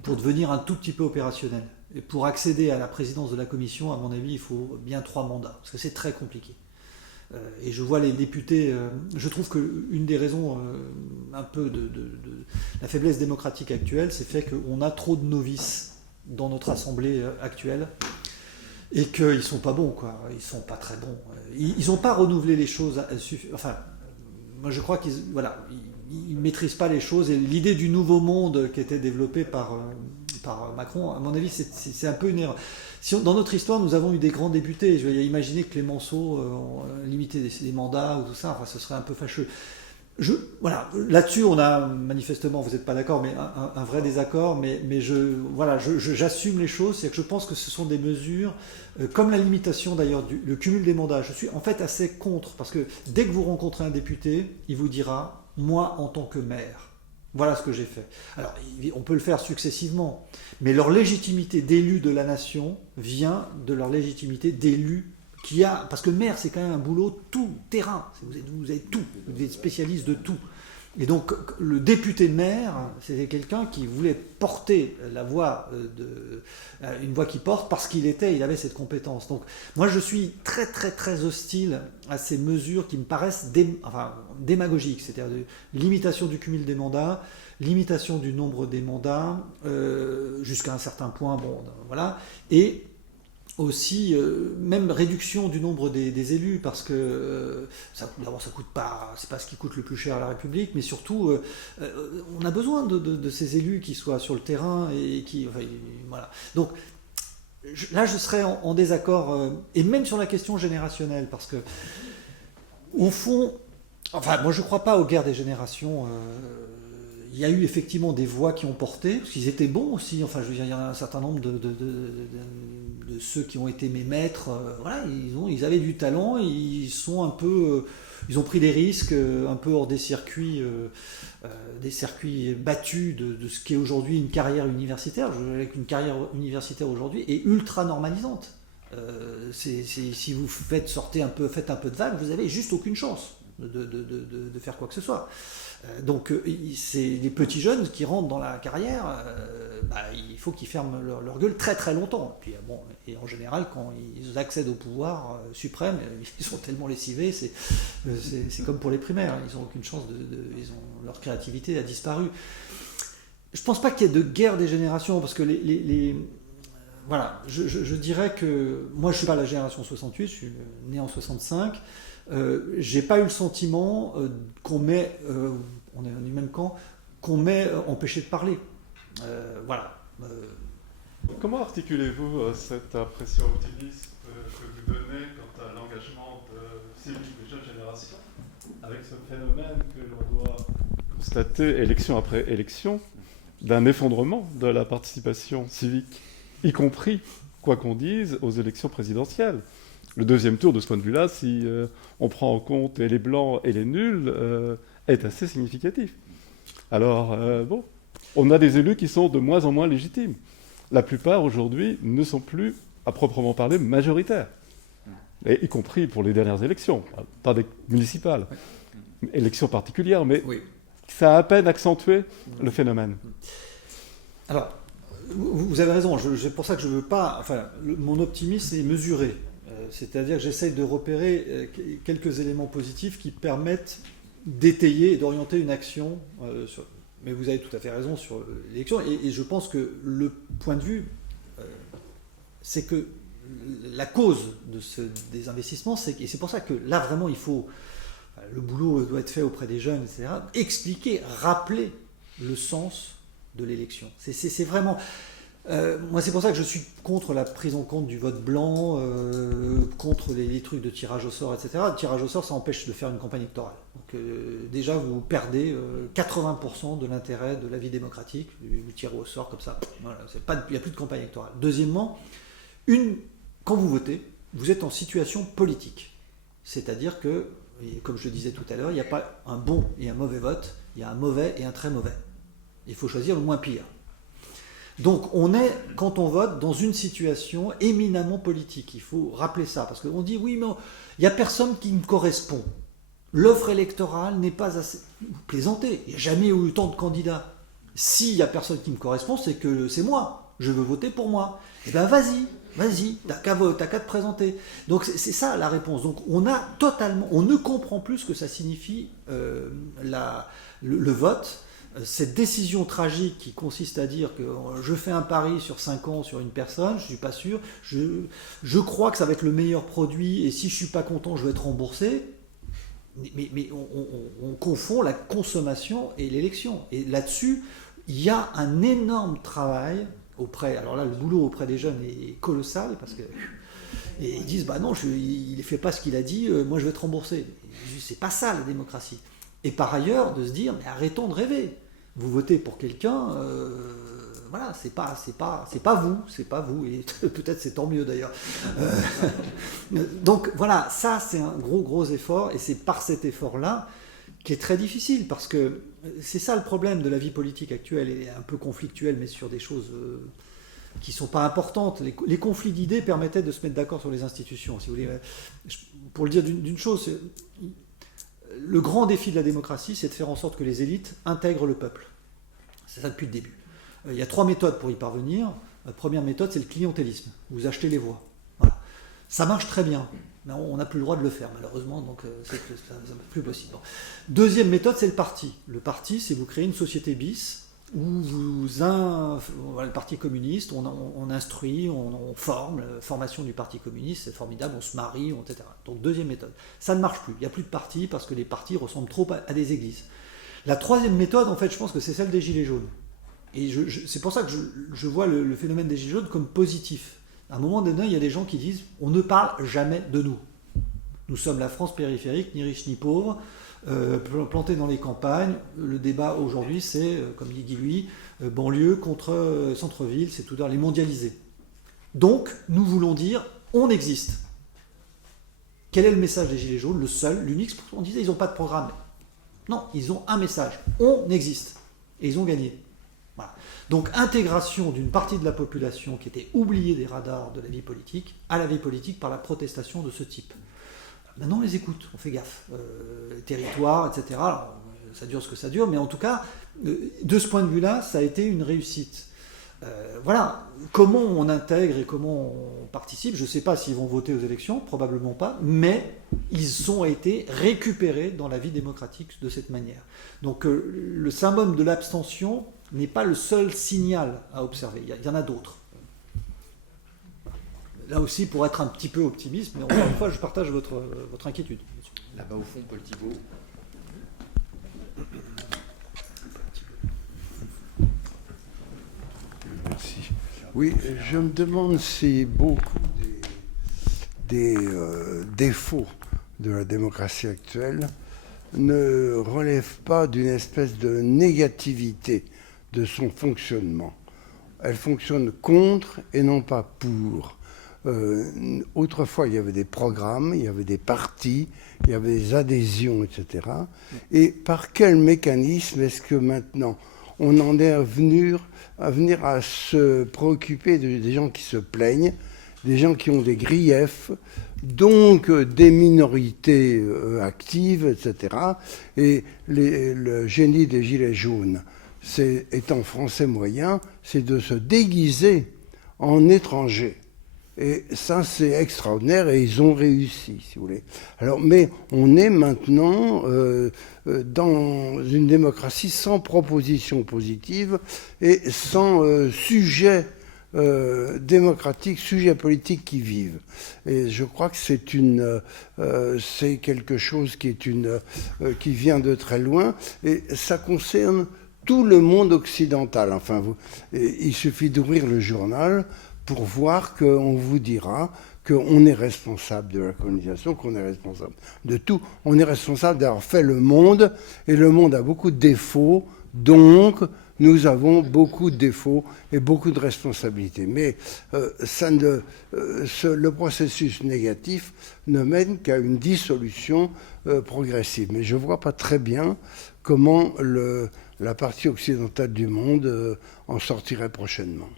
pour devenir un tout petit peu opérationnel. Et pour accéder à la présidence de la commission, à mon avis, il faut bien 3 mandats, parce que c'est très compliqué. Et je vois les députés, je trouve qu'une des raisons un peu de la faiblesse démocratique actuelle, c'est fait qu'on a trop de novices dans notre assemblée actuelle et qu'ils sont pas bons, quoi. Ils sont pas très bons. Ils n'ont pas renouvelé les choses. Enfin, moi je crois qu'ils maîtrisent pas les choses. Et l'idée du nouveau monde qui était développée par Macron, à mon avis, c'est un peu une erreur. Dans notre histoire, nous avons eu des grands députés. Je vais imaginer que Clémenceau limité des mandats ou tout ça. Enfin, ce serait un peu fâcheux. Voilà, là-dessus, on a manifestement, vous n'êtes pas d'accord, mais un vrai désaccord. Mais j'assume les choses. C'est que je pense que ce sont des mesures, comme la limitation d'ailleurs, le cumul des mandats. Je suis en fait assez contre, parce que dès que vous rencontrez un député, il vous dira « moi en tant que maire ». Voilà ce que j'ai fait. Alors, on peut le faire successivement, mais leur légitimité d'élu de la nation vient de leur légitimité d'élu parce que maire, c'est quand même un boulot tout terrain. Vous avez tout, vous êtes spécialiste de tout. Et donc, le député maire, c'était quelqu'un qui voulait porter la voix, une voix qui porte, parce qu'il avait cette compétence. Donc, moi, je suis très, très, très hostile à ces mesures qui me paraissent démagogiques, c'est-à-dire limitation du cumul des mandats, limitation du nombre des mandats, jusqu'à un certain point, voilà, et aussi même réduction du nombre des élus, parce que d'abord ça coûte pas, c'est pas ce qui coûte le plus cher à la République, mais surtout on a besoin de ces élus qui soient sur le terrain et qui voilà. Donc là je serais en désaccord, et même sur la question générationnelle, parce que au fond, moi je crois pas aux guerres des générations. Il y a eu effectivement des voix qui ont porté, parce qu'ils étaient bons aussi. Enfin, je veux dire, il y en a un certain nombre de ceux qui ont été mes maîtres. Voilà, ils avaient du talent, ils ont pris des risques un peu hors des circuits battus de ce qui est aujourd'hui une carrière universitaire. Avec une carrière universitaire aujourd'hui est ultra normalisante. Si vous faites un peu de vague, vous avez juste aucune chance de faire quoi que ce soit. Donc c'est les petits jeunes qui rentrent dans la carrière, il faut qu'ils ferment leur gueule très très longtemps. Puis, et en général, quand ils accèdent au pouvoir suprême, ils sont tellement lessivés, c'est comme pour les primaires, ils n'ont aucune chance, leur créativité a disparu. Je ne pense pas qu'il y ait de guerre des générations, parce que voilà, je dirais que moi je ne suis pas la génération 68, je suis né en 65. J'ai pas eu le sentiment qu'on met, on est du même camp, qu'on m'ait empêché de parler. Voilà. Comment articulez-vous cette impression optimiste que vous donnez quant à l'engagement civique des jeunes générations avec ce phénomène que l'on doit constater élection après élection d'un effondrement de la participation civique, y compris, quoi qu'on dise, aux élections présidentielles? Le deuxième tour, de ce point de vue-là, si on prend en compte les blancs et les nuls, est assez significatif. Alors, on a des élus qui sont de moins en moins légitimes. La plupart, aujourd'hui, ne sont plus, à proprement parler, majoritaires. Et y compris pour les dernières élections, pas des municipales, élections particulières, mais ça a à peine accentué le phénomène. Alors, vous avez raison, c'est pour ça que je ne veux pas... mon optimisme est mesuré. C'est-à-dire que j'essaye de repérer quelques éléments positifs qui permettent d'étayer et d'orienter une action. Mais vous avez tout à fait raison sur l'élection. Et je pense que le point de vue, c'est que la cause des investissements, et c'est pour ça que là, vraiment, le boulot doit être fait auprès des jeunes, etc. Expliquer, rappeler le sens de l'élection. C'est vraiment... moi, c'est pour ça que je suis contre la prise en compte du vote blanc, contre les trucs de tirage au sort, etc. Le tirage au sort, ça empêche de faire une campagne électorale. Donc, déjà, vous perdez 80% de l'intérêt de la vie démocratique, du tirage au sort comme ça. Voilà, il n'y a plus de campagne électorale. Deuxièmement, quand vous votez, vous êtes en situation politique. C'est-à-dire que, comme je le disais tout à l'heure, il n'y a pas un bon et un mauvais vote, il y a un mauvais et un très mauvais. Il faut choisir le moins pire. Donc on est, quand on vote, dans une situation éminemment politique. Il faut rappeler ça, parce qu'on dit, oui, mais il n'y a personne qui me correspond. L'offre électorale n'est pas assez... Vous plaisantez, il n'y a jamais eu autant de candidats. S'il n'y a personne qui me correspond, c'est que c'est moi. Je veux voter pour moi. Eh bien, vas-y. Vas-y, t'as qu'à te présenter. Donc c'est ça la réponse. Donc on ne comprend plus ce que ça signifie le vote. Cette décision tragique qui consiste à dire que je fais un pari sur 5 ans sur une personne, je ne suis pas sûr, je crois que ça va être le meilleur produit et si je ne suis pas content, je vais être remboursé. Mais on confond la consommation et l'élection. Et là-dessus, il y a un énorme travail alors là, le boulot auprès des jeunes est colossal parce que et ils disent non, il ne fait pas ce qu'il a dit, moi je vais être remboursé. C'est pas ça la démocratie. Et par ailleurs, de se dire, mais arrêtons de rêver. Vous votez pour quelqu'un, voilà, c'est pas vous, et peut-être c'est tant mieux d'ailleurs. Donc voilà, ça c'est un gros effort, et c'est par cet effort-là qui est très difficile, parce que c'est ça le problème de la vie politique actuelle, et un peu conflictuelle, mais sur des choses qui ne sont pas importantes. Les conflits d'idées permettaient de se mettre d'accord sur les institutions, si vous voulez. Pour le dire d'une chose, le grand défi de la démocratie, c'est de faire en sorte que les élites intègrent le peuple. C'est ça depuis le début. Il y a 3 méthodes pour y parvenir. La première méthode, c'est le clientélisme. Vous achetez les voix. Voilà. Ça marche très bien, mais on n'a plus le droit de le faire, malheureusement, donc ça n'est plus possible. Deuxième méthode, c'est le parti. Le parti, c'est vous créez une société bis, où le Parti communiste, on instruit, on forme, la formation du Parti communiste, c'est formidable, on se marie, etc. Donc deuxième méthode. Ça ne marche plus, il n'y a plus de partis, parce que les partis ressemblent trop à des églises. La troisième méthode, en fait, je pense que c'est celle des Gilets jaunes. Et c'est pour ça que je vois le phénomène des Gilets jaunes comme positif. À un moment donné, il y a des gens qui disent « on ne parle jamais de nous ». Nous sommes la France périphérique, ni riche ni pauvre, plantés dans les campagnes. Le débat aujourd'hui, c'est, comme dit Guy Louis, banlieue contre centre-ville, c'est tout les mondialisés. Donc, nous voulons dire « on existe ». Quel est le message des Gilets jaunes? Le seul, l'unique. On disait ils n'ont pas de programme. Non, ils ont un message. On existe. Et ils ont gagné. Voilà. Donc, intégration d'une partie de la population qui était oubliée des radars de la vie politique à la vie politique par la protestation de ce type. Maintenant, on les écoute, on fait gaffe. Territoire, etc. Alors, ça dure ce que ça dure, mais en tout cas, de ce point de vue-là, ça a été une réussite. Voilà, comment on intègre et comment on participe, je ne sais pas s'ils vont voter aux élections, probablement pas, mais ils ont été récupérés dans la vie démocratique de cette manière. Donc le symbole de l'abstention n'est pas le seul signal à observer, il y en a d'autres. Là aussi, pour être un petit peu optimiste, mais encore une fois, je partage votre inquiétude. Là-bas au fond, Paul Thibault. Merci. Oui, je me demande si beaucoup des défauts de la démocratie actuelle ne relèvent pas d'une espèce de négativité de son fonctionnement. Elle fonctionne contre et non pas pour. Autrefois, il y avait des programmes, il y avait des partis, il y avait des adhésions, etc. Et par quel mécanisme est-ce que maintenant on en est à venir à se préoccuper des gens qui se plaignent, des gens qui ont des griefs, donc des minorités actives, etc. Et le génie des Gilets jaunes, étant français moyen, c'est de se déguiser en étranger. Et ça, c'est extraordinaire, et ils ont réussi, si vous voulez. Alors, mais on est maintenant dans une démocratie sans proposition positive et sans sujet démocratique, sujet politique qui vivent. Et je crois que c'est quelque chose qui vient de très loin, et ça concerne tout le monde occidental. Enfin, il suffit d'ouvrir le journal pour voir qu'on vous dira qu'on est responsable de la colonisation, qu'on est responsable de tout. On est responsable d'avoir fait le monde, et le monde a beaucoup de défauts, donc nous avons beaucoup de défauts et beaucoup de responsabilités. Mais le processus négatif ne mène qu'à une dissolution progressive. Mais je ne vois pas très bien comment la partie occidentale du monde en sortirait prochainement.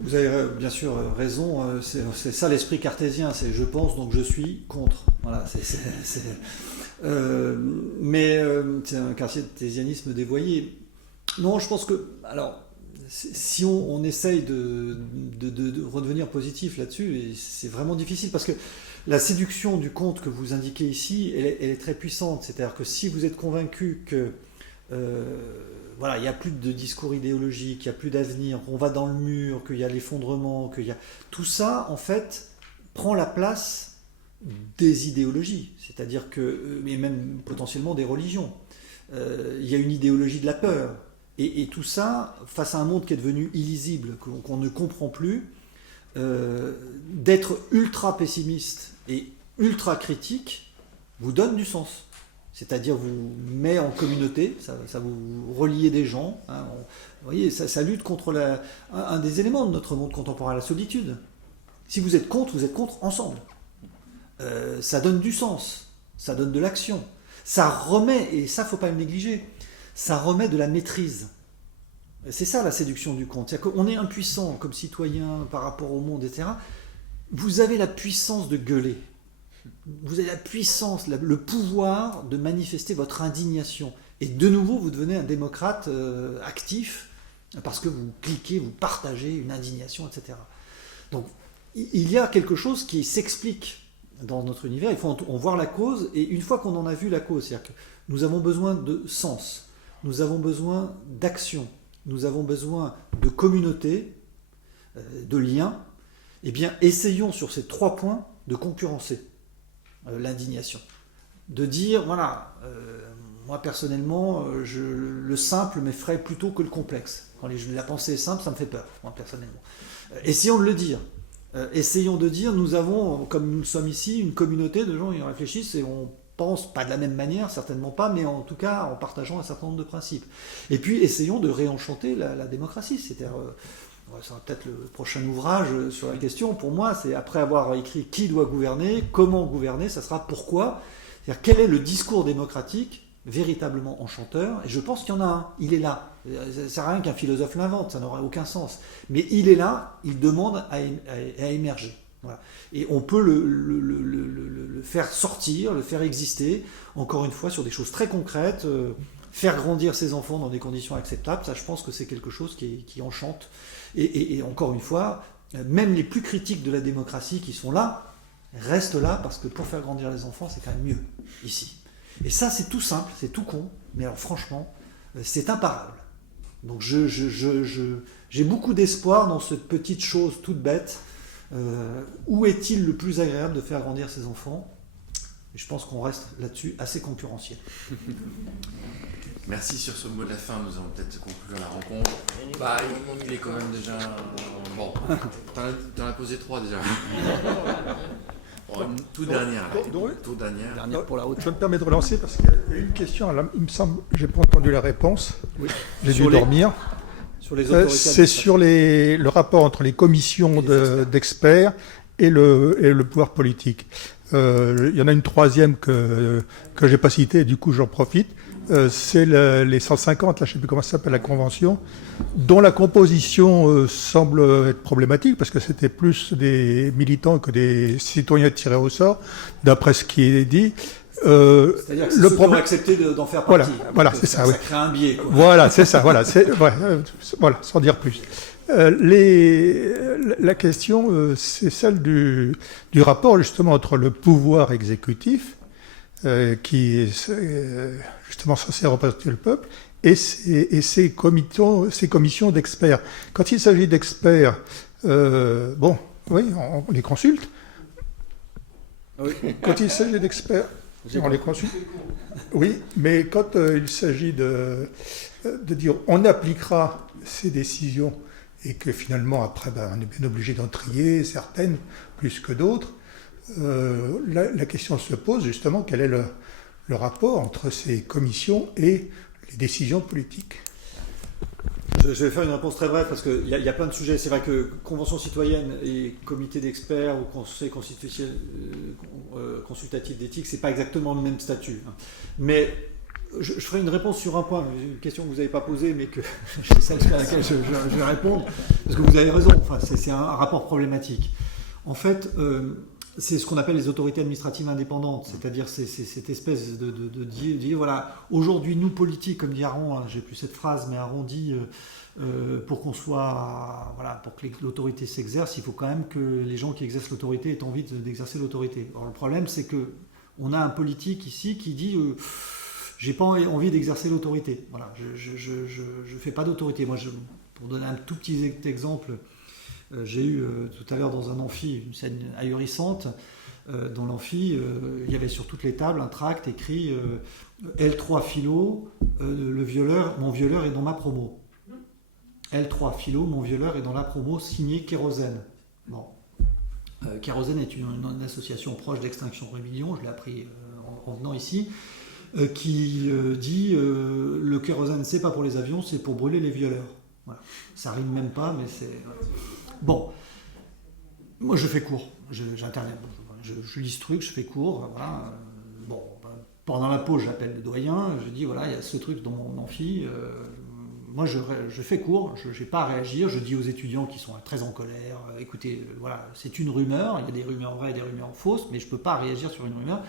Vous avez bien sûr raison, c'est ça l'esprit cartésien, c'est je pense donc je suis contre. Voilà, mais c'est un cartésianisme dévoyé. Non, je pense que, alors, si on essaye de redevenir positif là-dessus, c'est vraiment difficile parce que la séduction du conte que vous indiquez ici, elle est très puissante. C'est-à-dire que si vous êtes convaincu que il n'y a plus de discours idéologique, il n'y a plus d'avenir, on va dans le mur, qu'il y a l'effondrement, tout ça, en fait, prend la place des idéologies. C'est-à-dire que, mais même potentiellement des religions. Il y a une idéologie de la peur. Et tout ça, face à un monde qui est devenu illisible, qu'on ne comprend plus, d'être ultra pessimiste et ultra critique vous donne du sens. C'est-à-dire vous met en communauté, ça vous relie des gens. Hein, vous voyez, ça lutte contre un des éléments de notre monde contemporain, la solitude. Si vous êtes contre ensemble. Ça donne du sens, ça donne de l'action. Ça remet, et ça, il ne faut pas le négliger, ça remet de la maîtrise. C'est ça la séduction du conte. C'est-à-dire qu'on est impuissant comme citoyen par rapport au monde, etc. Vous avez la puissance de gueuler. Vous avez la puissance, le pouvoir de manifester votre indignation. Et de nouveau, vous devenez un démocrate actif parce que vous cliquez, vous partagez une indignation, etc. Donc, il y a quelque chose qui s'explique dans notre univers. Il faut en voir la cause. Et une fois qu'on en a vu la cause, c'est-à-dire que nous avons besoin de sens, nous avons besoin d'action, nous avons besoin de communauté, de liens, eh bien, essayons sur ces 3 points de concurrencer l'indignation. De dire, voilà, moi personnellement, le simple m'effraie plutôt que le complexe. Quand la pensée est simple, ça me fait peur, moi personnellement. Essayons de le dire. Essayons de dire, nous avons, comme nous sommes ici, une communauté de gens qui réfléchissent et on pense pas de la même manière, certainement pas, mais en tout cas en partageant un certain nombre de principes. Et puis essayons de réenchanter la démocratie. C'est-à-dire, ça sera peut-être le prochain ouvrage sur la question. Pour moi, c'est après avoir écrit qui doit gouverner, comment gouverner, ça sera pourquoi. C'est-à-dire quel est le discours démocratique véritablement enchanteur. Et je pense qu'il y en a un. Il est là. Ça ne sert à rien qu'un philosophe l'invente, ça n'aurait aucun sens. Mais il est là, il demande à émerger. Voilà. Et on peut le faire sortir, le faire exister, encore une fois, sur des choses très concrètes, faire grandir ses enfants dans des conditions acceptables, ça je pense que c'est quelque chose qui enchante. Et encore une fois, même les plus critiques de la démocratie qui sont là, restent là, parce que pour faire grandir les enfants, c'est quand même mieux, ici. Et ça, c'est tout simple, c'est tout con, mais alors franchement, c'est imparable. Donc j'ai beaucoup d'espoir dans cette petite chose toute bête. Où est-il le plus agréable de faire grandir ses enfants? Et je pense qu'on reste là-dessus assez concurrentiel. Merci sur ce mot de la fin, nous allons peut-être conclure la rencontre. Il est quand même déjà... Bon, t'en as posé 3 déjà. Bon, une toute dernière. Dernière pour la haute. Je me permets de relancer parce qu'il y a une question, là, il me semble, j'ai pas entendu la réponse. Oui. J'ai dû dormir. C'est sur le rapport entre les commissions d'experts et le pouvoir politique. Il y en a une troisième que je n'ai pas citée, et du coup j'en profite. C'est les 150, là, je ne sais plus comment ça s'appelle, la convention, dont la composition semble être problématique, parce que c'était plus des militants que des citoyens tirés au sort, d'après ce qui est dit. C'est-à-dire que c'est ceux qui ont accepté d'en faire partie. Voilà, c'est ça. Ça crée un biais. Quoi. Voilà, c'est ça. Voilà, sans dire plus. La question, c'est celle du rapport justement entre le pouvoir exécutif, qui est justement censé représenter le peuple, et ces commissions d'experts. Quand il s'agit d'experts, on les consulte. Oui. Quand il s'agit d'experts, on les consulte. Oui, mais quand il s'agit de dire on appliquera ces décisions et que finalement après on est bien obligé d'en trier certaines plus que d'autres, la question se pose justement quel est le rapport entre ces commissions et les décisions politiques. Je vais faire une réponse très brève parce qu'il y a plein de sujets. C'est vrai que convention citoyenne et comité d'experts ou conseil consultatif d'éthique, c'est pas exactement le même statut. Mais je ferai une réponse sur un point, une question que vous n'avez pas posée, mais que c'est celle à laquelle je vais répondre, parce que vous avez raison. Enfin, c'est un rapport problématique. En fait, c'est ce qu'on appelle les autorités administratives indépendantes, c'est-à-dire c'est cette espèce de dire, voilà, aujourd'hui nous politiques, comme dit Aron, hein, j'ai plus cette phrase, mais Aron dit, pour qu'on soit, voilà, pour que l'autorité s'exerce, il faut quand même que les gens qui exercent l'autorité aient envie d'exercer l'autorité. Alors le problème, c'est que on a un politique ici qui dit, j'ai pas envie d'exercer l'autorité. Voilà, je fais pas d'autorité. Moi, pour donner un tout petit exemple. J'ai eu tout à l'heure dans un amphi une scène ahurissante. Dans l'amphi, il y avait sur toutes les tables un tract écrit L3 philo, mon violeur est dans ma promo. L3 philo, mon violeur est dans la promo, signé Kérosène. Bon. Kérosène est une association proche d'Extinction Rebellion, je l'ai appris en venant ici, qui dit le kérosène, c'est pas pour les avions, c'est pour brûler les violeurs. Voilà. Ça rime même pas, mais c'est. Bon, moi je fais court, j'interviens, je lis ce truc, je fais court, voilà. Bon, pendant la pause j'appelle le doyen, je dis voilà, il y a ce truc dans mon amphi, moi je fais court, je n'ai pas à réagir, je dis aux étudiants qui sont très en colère, écoutez, voilà, c'est une rumeur, il y a des rumeurs vraies et des rumeurs fausses, mais je ne peux pas réagir sur une rumeur,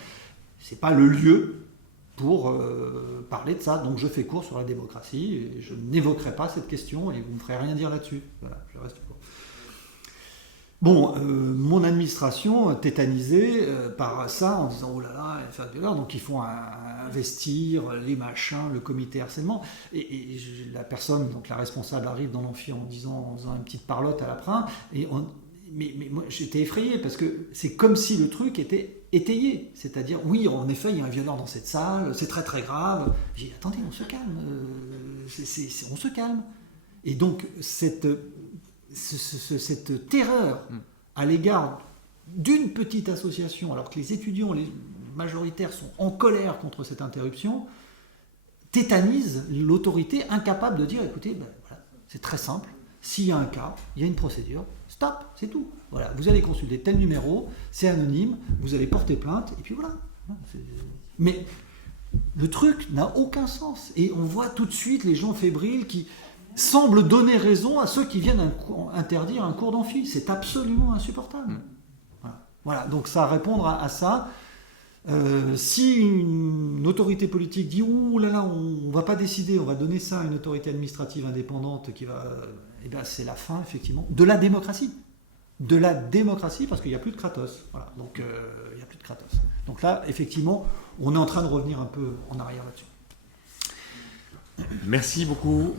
c'est pas le lieu pour parler de ça, donc je fais court sur la démocratie, et je n'évoquerai pas cette question, et vous ne me ferez rien dire là-dessus, voilà, je reste court. Bon, mon administration tétanisée par ça en disant oh là là, il faire de l'heure, donc ils font investir les machins, le comité harcèlement, et la personne, donc la responsable arrive dans l'amphi en faisant une petite parlotte à l'après, mais moi j'étais effrayé parce que c'est comme si le truc était étayé, c'est-à-dire oui en effet il y a un violeur dans cette salle, c'est très très grave. J'ai dit attendez, on se calme, on se calme, et donc cette terreur à l'égard d'une petite association, alors que les étudiants les majoritaires sont en colère contre cette interruption, tétanise l'autorité, incapable de dire écoutez, ben, voilà, c'est très simple, s'il y a un cas, il y a une procédure, stop, c'est tout. Voilà, vous allez consulter tel numéro, c'est anonyme, vous allez porter plainte, et puis voilà. Mais le truc n'a aucun sens, et on voit tout de suite les gens fébriles qui semble donner raison à ceux qui viennent interdire un cours d'amphi. C'est absolument insupportable. Voilà, donc ça va répondre à ça. Si une autorité politique dit « Ouh là là, on ne va pas décider, on va donner ça à une autorité administrative indépendante qui va... » Eh bien, c'est la fin, effectivement, de la démocratie. De la démocratie, parce qu'il n'y a plus de Kratos. Voilà, donc il n'y a plus de Kratos. Donc là, effectivement, on est en train de revenir un peu en arrière là-dessus. Merci beaucoup.